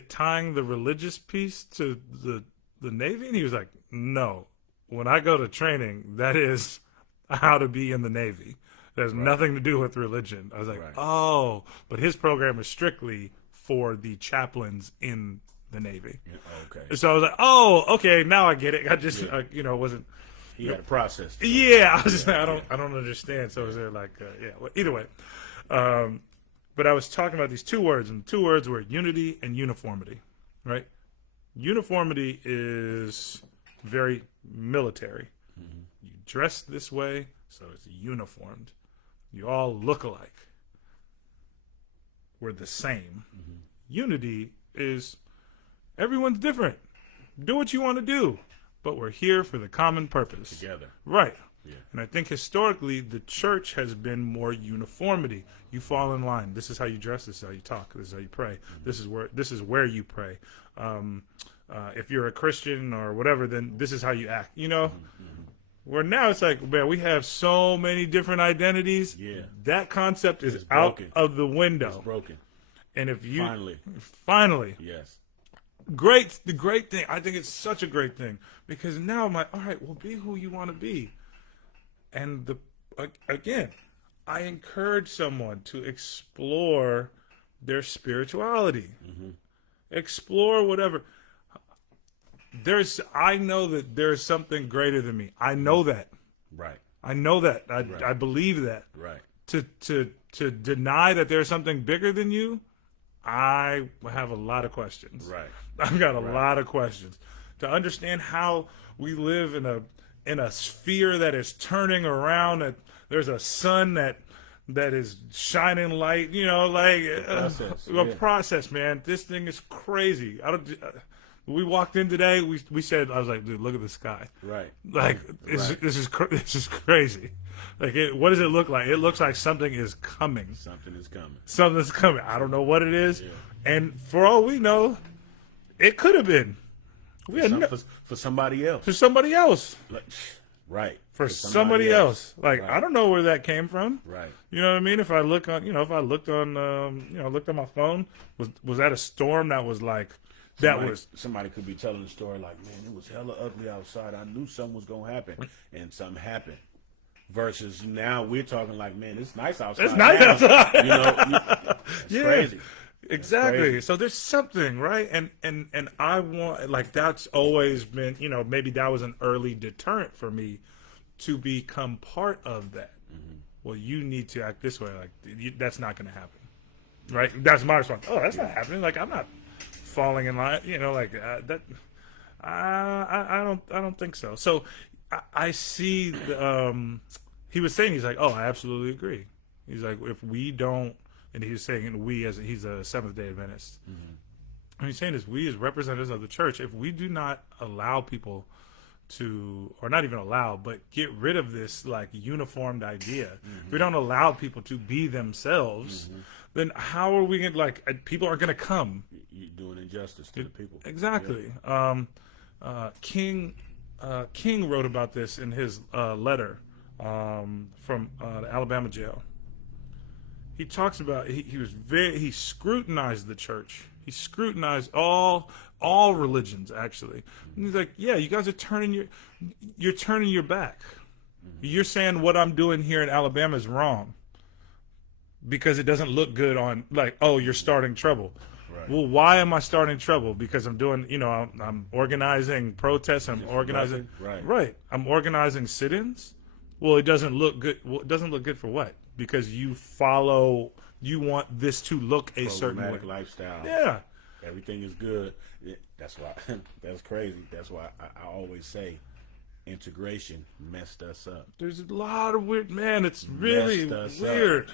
tying the religious piece to the Navy? And he was like, no, when I go to training, that is how to be in the Navy. It has nothing to do with religion. I was like, oh, but his program is strictly for the chaplains in the Navy. Yeah, okay. So I was like, oh, okay, now I get it. I just, wasn't. He had a process. Yeah, I was just, I don't understand. So is there like, well, either way. But I was talking about these two words, and the two words were unity and uniformity, right? Uniformity is very military. Mm-hmm. You dress this way, so it's uniformed. You all look alike. We're the same. Mm-hmm. Unity is everyone's different. Do what you want to do, but we're here for the common purpose. Together. Right. Yeah. And I think historically the church has been more uniformity. You fall in line. This is how you dress. This is how you talk. This is how you pray. Mm-hmm. This is where you pray. If you're a Christian or whatever, then this is how you act. Mm-hmm. Where now it's like, man, we have so many different identities. Yeah. That concept is out of the window. It's broken. And if you finally, yes, the great thing, I think it's such a great thing because now I'm like, all right, well, be who you want to be. And again, I encourage someone to explore their spirituality, explore whatever. I know that there's something greater than me. I know that. right, I know that. I believe that. right. To deny that there's something bigger than you, I have a lot of questions. Right. I've got a lot of questions to understand how we live in a sphere that is turning around. That there's a sun that is shining light. You know, like a process, man. This thing is crazy. I don't. We walked in today. We said, I was like, dude, look at the sky. Right. Like this is crazy. Like what does it look like? It looks like something is coming. Something is coming. Something's coming. I don't know what it is. Yeah. And for all we know, it could have been. For somebody else. For somebody else. Right. For somebody else. Like I don't know where that came from. Right. You know what I mean? If I look on, if I looked on, looked on my phone, was that a storm that was like. Somebody could be telling the story like, man, it was hella ugly outside. I knew something was gonna happen, and something happened. Versus now we're talking like, man, it's nice outside. It's nice outside. You know, it's crazy. Exactly. Crazy. So there's something, right? And I want, like, that's always been, maybe that was an early deterrent for me to become part of that. Mm-hmm. Well, you need to act this way. Like, that's not going to happen, right? That's my response. Oh, that's not happening. Like, I'm not falling in line, that. I don't think so. So I see. He was saying, he's like, oh, I absolutely agree. He's like, if we don't, and he's saying he's a Seventh-day Adventist. Mm-hmm. And he's saying this, we as representatives of the church, if we do not allow people to, or not even allow, but get rid of this like uniformed idea, if we don't allow people to be themselves, then how are we going to, people are going to come. You're doing injustice to the people. Exactly. Yeah. King wrote about this in his letter from the Alabama jail. He talks about he scrutinized the church. He scrutinized all religions actually. And he's like, yeah, you guys are turning your back. You're saying what I'm doing here in Alabama is wrong because it doesn't look good on you're starting trouble. Right. Well, why am I starting trouble? Because I'm doing, I'm organizing protests. I'm organizing, right. I'm organizing sit-ins. Well, it doesn't look good. Well, it doesn't look good for what? Because you want this to look a certain way. Lifestyle. Yeah. Everything is good. That's why, that's crazy. That's why I always say integration messed us up. There's a lot of weird, man. It's really weird.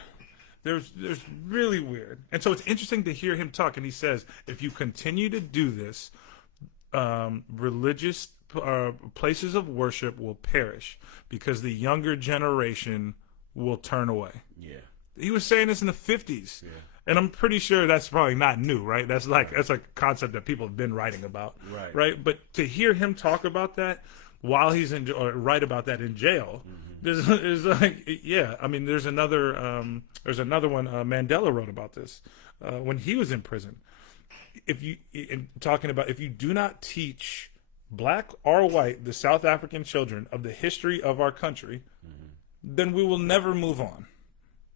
There's really weird. And so it's interesting to hear him talk. And he says, if you continue to do this, religious places of worship will perish because the younger generation will turn away. Yeah. He was saying this in the 50s. Yeah. And I'm pretty sure that's probably not new, right? That's a concept that people have been writing about. Right. But to hear him talk about that while he's or write about that in jail, is like, yeah. I mean, there's another one. Mandela wrote about this when he was in prison. If you do not teach black or white, the South African children of the history of our country, then we will never move on.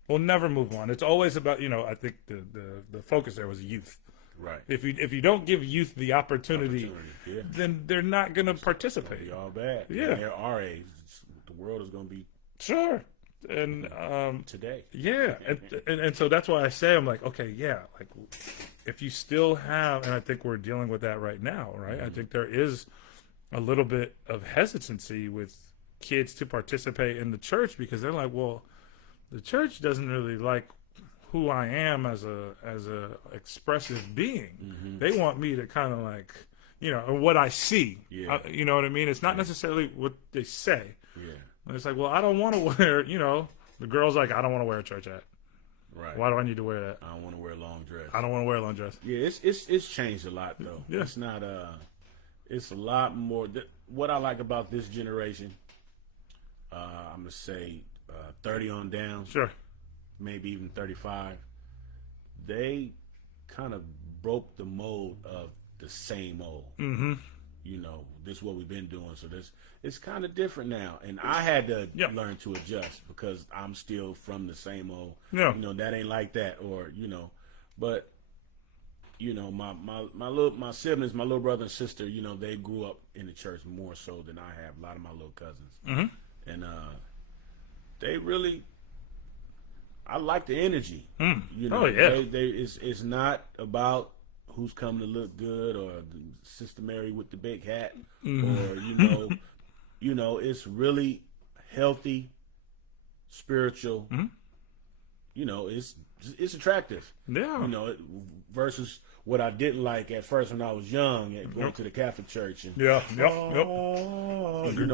We'll never move on. It's always about, I think the focus there was youth. Right. If you don't give youth the opportunity then they're not going to participate. It's all bad. Yeah. And at our age, the world is going to be sure. And today. Yeah. And so that's why I say, I'm like, okay, yeah, like if you still have, and I think we're dealing with that right now, right? I think there is a little bit of hesitancy with kids to participate in the church because they're like, well, the church doesn't really like who I am as a expressive being. They want me to kind of like, what I see. Yeah. You know what I mean? It's not necessarily what they say. Yeah. And it's like, well, I don't want to wear, the girl's like, I don't want to wear a church hat. Right. Why do I need to wear that? I don't want to wear a long dress. I don't want to wear a long dress. Yeah, it's changed a lot though. Yeah. It's not it's a lot more. What I like about this generation, I'm gonna say 30 on down. Sure. Maybe even 35. They kind of broke the mold of the same old. Mm-hmm. You know, this is what we've been doing. So it's kind of different now. And I had to learn to adjust because I'm still from the same old, Yeah. you know, that ain't like that. Or, you know, but, you know, my siblings, my little brother and sister, you know, they grew up in the church more so than I have. A lot of my little cousins. Mm-hmm. And they really, I like the energy. You know, it's not about who's coming to look good or Sister Mary with the big hat or you know, it's really healthy, spiritual. You know, it's attractive. Yeah. You know, versus what I didn't like at first when I was young and going to the Catholic church and you know,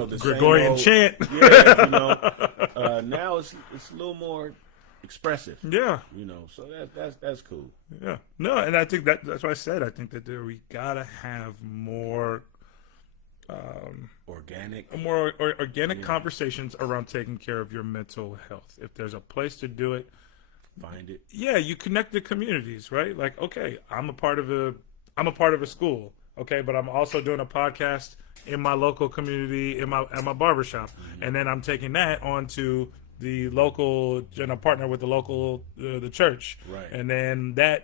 the Gregorian same old, chant. Yeah, you know. Now it's a little more expressive. Yeah. You know, so that's cool. Yeah. No, and I think that's what I said. I think that we gotta have more Organic conversations around taking care of your mental health. If there's a place to do it, find it. Yeah, you connect the communities, right? Like, okay, I'm a part of a school, okay, but I'm also doing a podcast in my local community, at my barbershop, and then I'm taking that onto the local, and I partner with the local the church, Right? And then that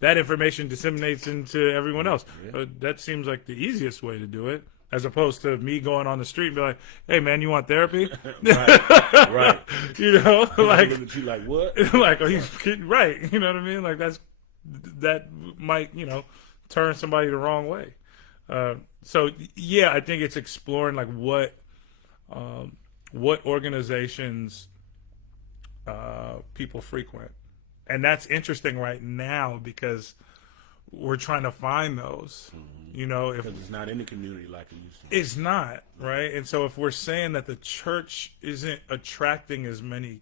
that information disseminates into everyone else. Yeah. That seems like the easiest way to do it, as opposed to me going on the street and be like, "Hey, man, you want therapy?" right. You know, like you like what? like, are you kidding? Right? You know what I mean? Like that might turn somebody the wrong way. So yeah, I think it's exploring like what organizations people frequent, and that's interesting right now because we're trying to find those. You know, if it's not in the community like it used to. It's not, right? And so if we're saying that the church isn't attracting as many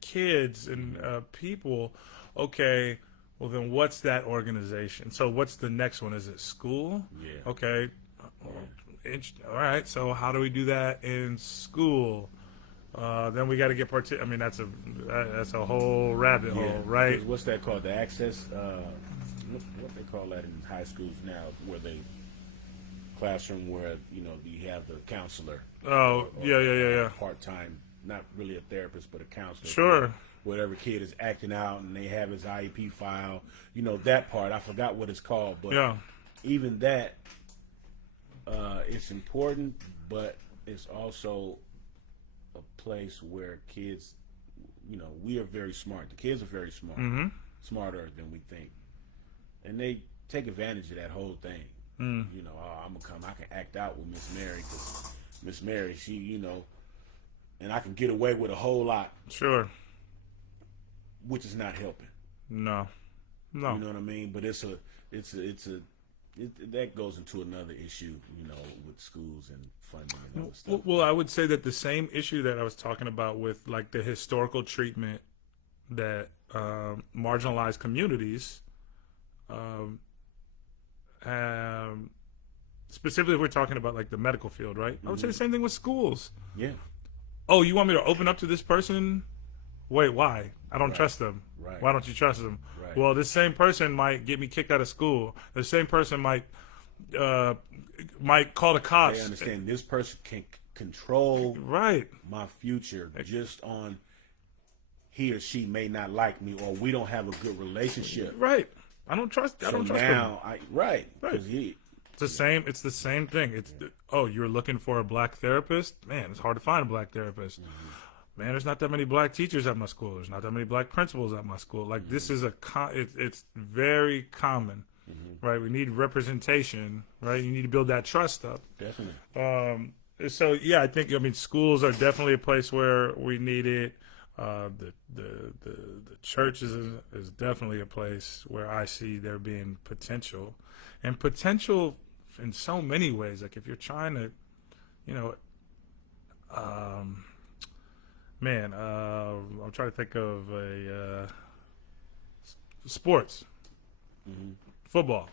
kids and people, okay, well then what's that organization? So what's the next one? Is it school? Yeah. Okay. All right. So how do we do that in school? Then we got to get I mean, that's a whole rabbit hole, right? What's that called? The access. What they call that in high schools now, where they classroom where you have the counselor. Oh, yeah. Part-time, not really a therapist, but a counselor. Sure. Whatever kid is acting out, and they have his IEP file. You know that part. I forgot what it's called, but even that, it's important, but it's also a place where kids, we are very smart. The kids are very smart, smarter than we think. And they take advantage of that whole thing. I'm gonna come. I can act out with Miss Mary because Miss Mary, she, and I can get away with a whole lot. Sure. Which is not helping. No. You know what I mean? But that goes into another issue, with schools and funding and other stuff. Well, I would say that the same issue that I was talking about with like the historical treatment that marginalized communities. Specifically, if we're talking about like the medical field, right? I would say the same thing with schools. Yeah. Oh, you want me to open up to this person? Wait, why? I don't trust them. Right. Why don't you trust them? Right. Well, this same person might get me kicked out of school. The same person might call the cops. They understand this person can control my future just on he or she may not like me, or we don't have a good relationship. Right. I don't trust them. Right. It's the same. It's the same thing. You're looking for a black therapist? Man, it's hard to find a black therapist. Man, there's not that many black teachers at my school. There's not that many black principals at my school. Like this is it's very common, right? We need representation, right? You need to build that trust up. Definitely. So yeah, I think schools are definitely a place where we need it. The church is definitely a place where I see there being potential, and potential in so many ways. Like if you're trying to, I'm trying to think of a sports, football.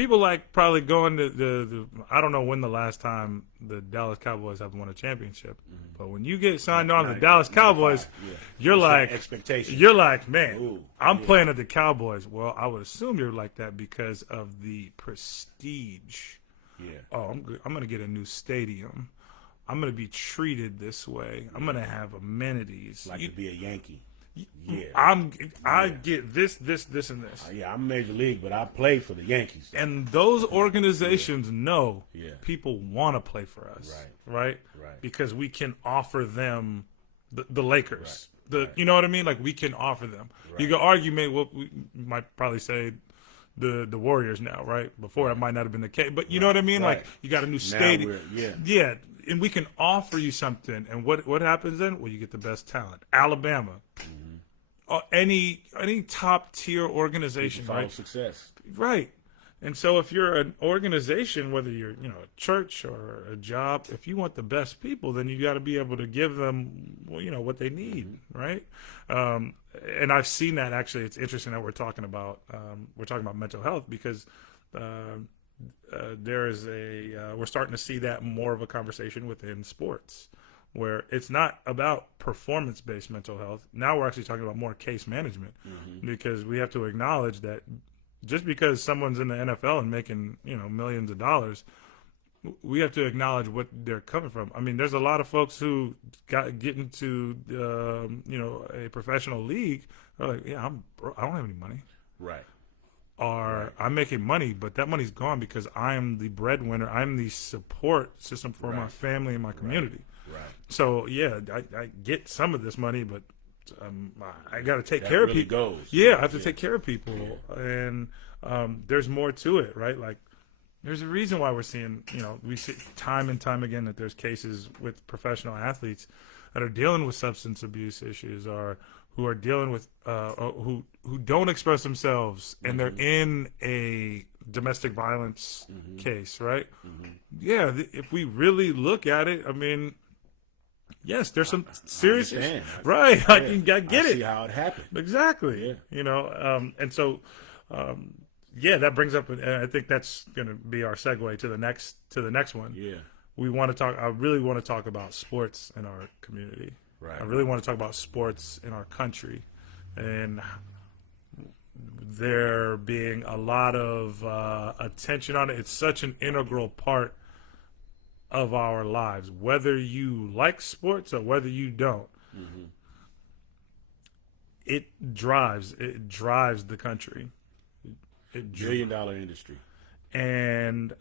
people like probably going to the I don't know when the last time the Dallas Cowboys have won a championship, but when you get signed on to the Dallas Cowboys, you're It's like that expectation. You're like, man, Ooh, I'm playing at the Cowboys. Well, I would assume you're like that because of the prestige. Yeah. Oh, I'm going to get a new stadium. I'm going to be treated this way. I'm going to have amenities. Like to be a Yankee. Yeah. I get this, and this. Yeah, I'm Major League, but I play for the Yankees. And those organizations know people want to play for us. Right? Because we can offer them the Lakers. You know what I mean? Like, we can offer them. You can argue, we might probably say the Warriors now, right? Before it might not have been the case. But you know what I mean? Like, you got a new stadium. Yeah. And we can offer you something. And what happens then? Well, you get the best talent. Alabama. Any top tier organization, follow right? Success. Right. And so if you're an organization, whether you're, a church or a job, if you want the best people, then you got to be able to give them, what they need, right? And I've seen that. Actually, it's interesting that we're talking about mental health, because we're starting to see that more of a conversation within sports, where it's not about performance-based mental health. Now we're actually talking about more case management, because we have to acknowledge that just because someone's in the NFL and making, millions of dollars, we have to acknowledge what they're coming from. I mean, there's a lot of folks who get into, a professional league. They're like, I don't have any money. Right. Or I'm making money, but that money's gone because I am the breadwinner. I'm the support system for my family and my community. Right. So, I get some of this money, but I got to take care of people. I have to take care of people. And there's more to it, right? Like, there's a reason why we're seeing, we see time and time again that there's cases with professional athletes that are dealing with substance abuse issues, or who are dealing with, who don't express themselves, and they're in a domestic violence case, right? Yeah, if we really look at it, I mean, yes, there's some serious issues. Right. I get it. See how it happened. Exactly. Yeah. And so, that brings up, and I think that's going to be our segue to the next one. Yeah. I really want to talk about sports in our community. Right. I really want to talk about sports in our country, and there being a lot of attention on it. It's such an integral part of our lives, whether you like sports or whether you don't. It drives the country. Billion-dollar industry. And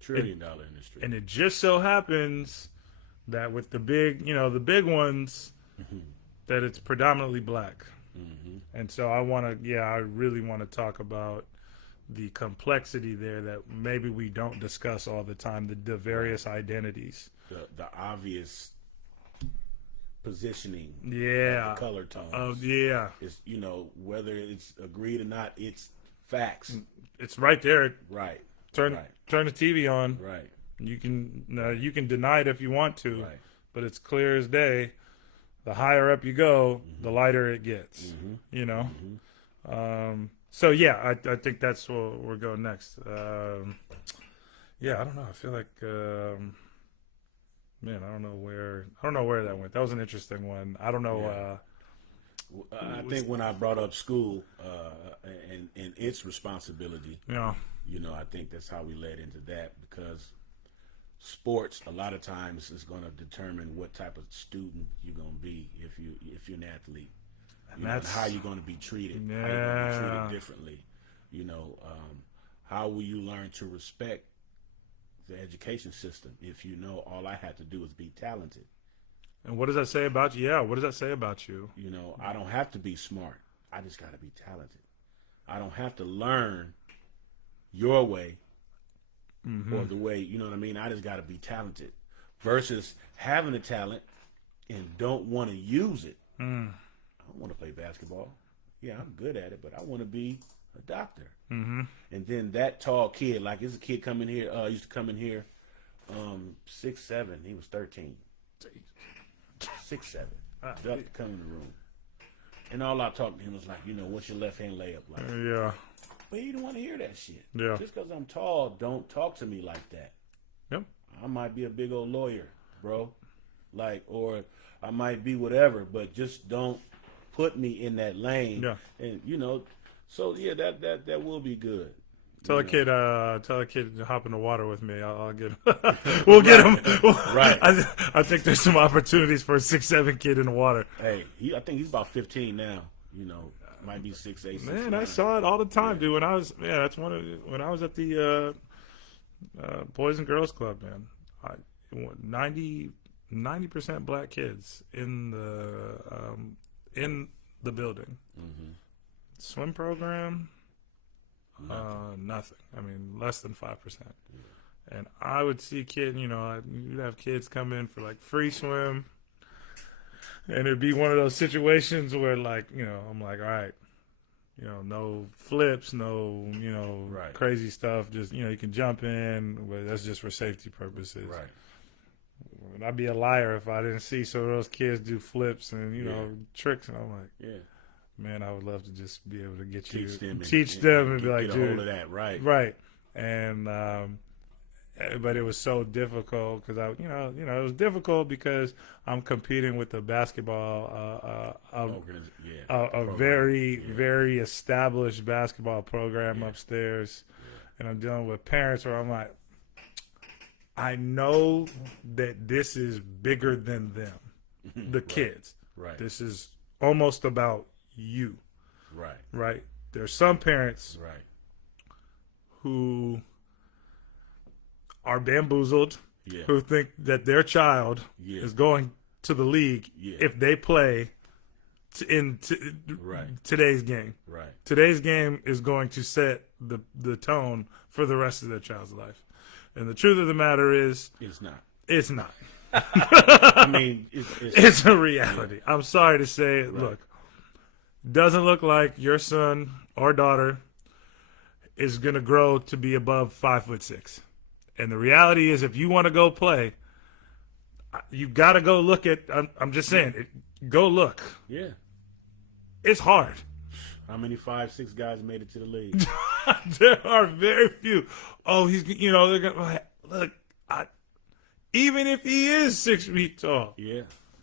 trillion-dollar industry. And it just so happens that with the big ones, that it's predominantly black. And so I really want to talk about the complexity there that maybe we don't discuss all the time, the various identities. The obvious positioning. Yeah. Of the color tones. It's, whether it's agreed or not, it's facts. It's right there. Right. Turn the TV on. Right. You can deny it if you want to, right, but it's clear as day. The higher up you go, the lighter it gets. So I think that's where we're going next. I don't know. I feel like, I don't know where that went. That was an interesting one. I don't know. I think when I brought up school and its responsibility, I think that's how we led into that, because sports a lot of times is going to determine what type of student you're going to be if you're an athlete, and how you're going to be treated. How you're going to be treated differently. How will you learn to respect the education system if all I have to do is be talented? And what does that say about you? Yeah, what does that say about you? I don't have to be smart. I just got to be talented. I don't have to learn your way or the way, you know what I mean? I just got to be talented, versus having the talent and don't want to use it. I don't want to play basketball. Yeah, I'm good at it, but I want to be a doctor. And then that tall kid, like there's a kid coming here, used to come in here, 6'7", he was 13. 6'7", duck to come in the room. And all I talked to him was like, what's your left hand layup like? Yeah. But he didn't want to hear that shit. Yeah. Just because I'm tall, don't talk to me like that. Yep. I might be a big old lawyer, bro. Like, or I might be whatever, but just don't put me in that lane. Yeah. And so yeah, that will be good. Tell a kid to hop in the water with me. I'll get him. We'll get him. Right. I think there's some opportunities for a 6'7" kid in the water. Hey, I think he's about 15 now. Might be 6'8". Man, I saw it all the time, dude. When I was when I was at the Boys and Girls Club, man. 90% black kids in the building. Mm-hmm. Swim program. Nothing. I mean, less than 5%. Yeah. And I would see you'd have kids come in for like free swim, and it'd be one of those situations where I'm like, all right, no flips, no, right. crazy stuff. Just, you can jump in, but that's just for safety purposes. Right. And I'd be a liar if I didn't see some of those kids do flips and, tricks. And I'm like, yeah. Man, I would love to just be able to teach them and be like, get a dude, hold of that, right? Right. And but it was so difficult because it was difficult because I'm competing with the basketball a very established basketball program upstairs, and I'm dealing with parents where I'm like, I know that this is bigger than them, the kids. Right. This is almost about you. Right. There's some parents who are bamboozled, who think that their child is going to the league if they play in today's game. Right. Today's game is going to set the tone for the rest of their child's life. And the truth of the matter is, it's not. It's not. I mean, it's a reality. Yeah. I'm sorry to say it. Right. Look, doesn't look like your son or daughter is going to grow to be above 5'6". And the reality is, if you want to go play, you got to go look at. I'm just saying, go look. Yeah, it's hard. How many 5'6" guys made it to the league? There are very few. Oh, he's they're gonna look. Even if he is 6 feet tall,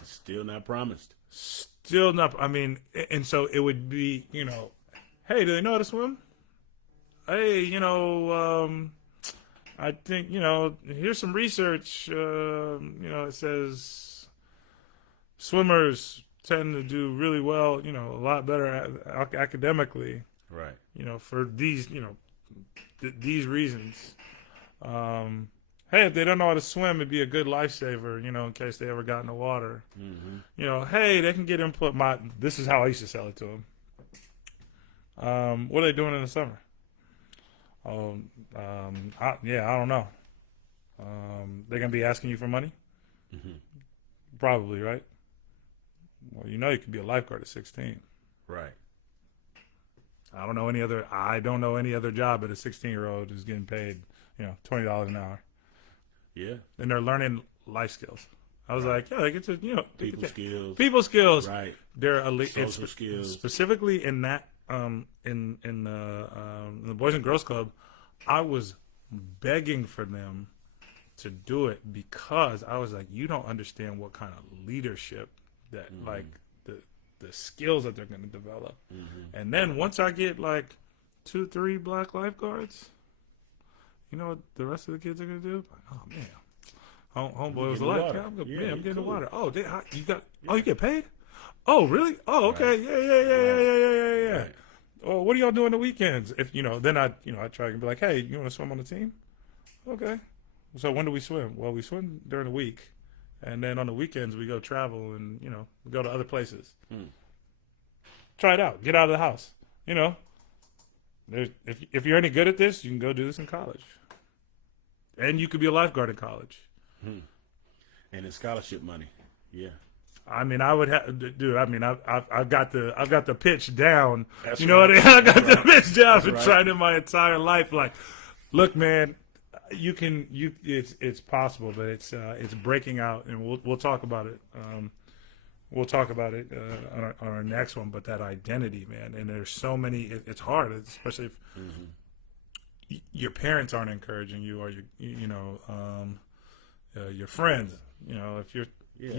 still not promised. Still not. I mean, and so it would be, hey, do they know how to swim? Hey, I think, here's some research, it says swimmers tend to do really well, a lot better academically. Right. For these, these reasons. Hey, if they don't know how to swim, it'd be a good lifesaver, in case they ever got in the water. Mm-hmm. Hey, they can get input. This is how I used to sell it to them. What are they doing in the summer? I don't know. They're gonna be asking you for money. Mm-hmm. Probably, right? Well, you could be a lifeguard at 16. Right. I don't know any other job at a 16-year-old who's getting paid, $20 an hour. Yeah. And they're learning life skills. I was like, they get to, people skills. Right. They're elite. Social skills. Specifically in that, in the Boys and Girls Club, I was begging for them to do it because I was like, you don't understand what kind of leadership that, like, the skills that they're going to develop. Mm-hmm. And then once I get like 2-3 black lifeguards, you know what the rest of the kids are going to do? Oh, man. Homeboy was like, I'm getting the water. Oh, you get paid? Oh, really? Oh, okay. Right. Yeah. Right. Oh, what do y'all do on the weekends? If then I try to be like, hey, you want to swim on the team? Okay. So when do we swim? Well, we swim during the week, and then on the weekends we go travel and we go to other places. Try it out. Get out of the house. If you're any good at this, you can go do this in college, and you could be a lifeguard in college. And it's scholarship money. Yeah. I mean, I would have, dude. I mean, I've got the pitch down. That's you know what I mean? I got the pitch down. I've been right. trying in my entire life. Like, look, man, it's possible, but it's breaking out, and we'll talk about it. we'll talk about it on our next one. But that identity, man, and there's so many. It's hard, especially if your parents aren't encouraging you, or your friends. You know, if you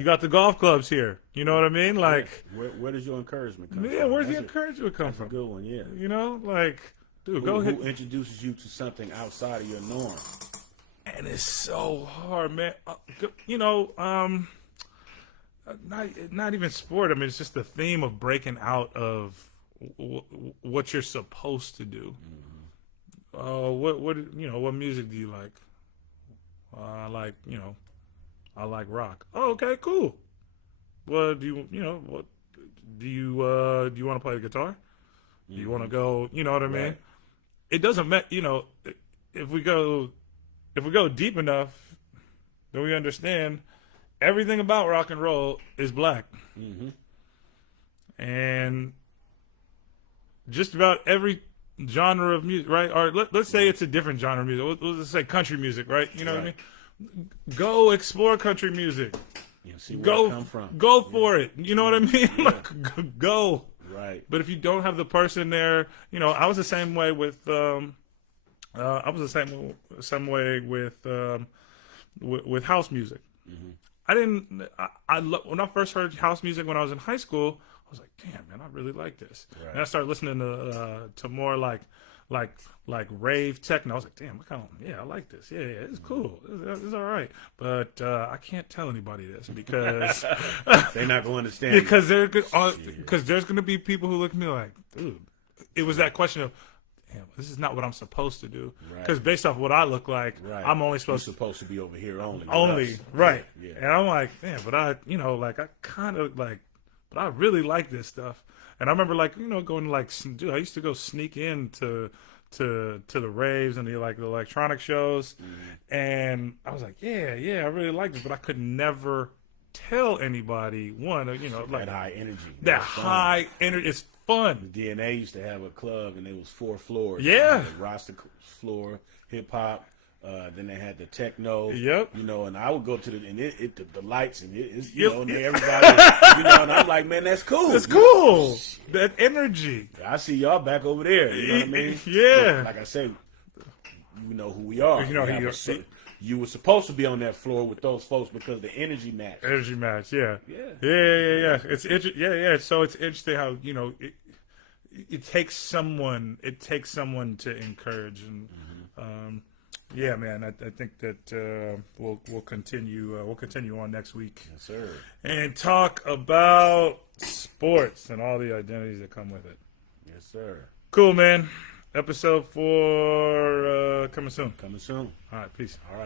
got the golf clubs here. You know what I mean? Like, where does your encouragement come from? Yeah, where's the encouragement come from? That's a good one. Yeah. You know, like, dude, go ahead. Who introduces you to something outside of your norm? And it's so hard, man. Not even sport. I mean, it's just the theme of breaking out of what you're supposed to do. What music do you like? I like rock. Oh, okay, cool. Well, do you want to play the guitar? Do you want to go? You know what I mean? Right. It doesn't matter. If we go deep enough, then we understand everything about rock and roll is black, and just about every genre of music, right? Or let's say it's a different genre of music. Let's say country music, right? You know what I mean? Go explore country music. See where it come from. Go for it. You know what I mean? Like, go. Right. But if you don't have the person there, I was the same way with. I was the same way with house music. I didn't. When I first heard house music when I was in high school, I was like, "Damn, man, I really like this." Right. And I started listening to more like rave techno. I was like, "Damn, I like this. Yeah, it's cool. It's all right." But I can't tell anybody this because they're not going to understand. Because there's going to be people who look at me like, "Dude," it was that question of, damn, this is not what I'm supposed to do. Because based off what I look like, I'm only supposed to be over here only. Right. Yeah. And I'm like, damn, but I really like this stuff. And I remember going to dude, I used to go sneak in to the raves and the electronic shows. And I was like, yeah, I really like this, but I could never tell anybody that high energy. That high energy. It's fun. The DNA used to have a club, and it was 4 floors. Yeah, the roster floor, hip hop. Then they had the techno. Yep. And I would go to the lights and it's and everybody. And I'm like, man, that's cool. That's cool. That energy. I see y'all back over there. You know what I mean? Yeah. But like I said, you know who we are. You were supposed to be on that floor with those folks because the energy match. Energy match, yeah. Yeah. It's yeah. So it's interesting how it takes someone to encourage, and yeah, man. I think that we'll continue on next week. Yes, sir. And talk about sports and all the identities that come with it. Yes, sir. Cool, man. Episode 4 coming soon. Coming soon. All right, peace. All right.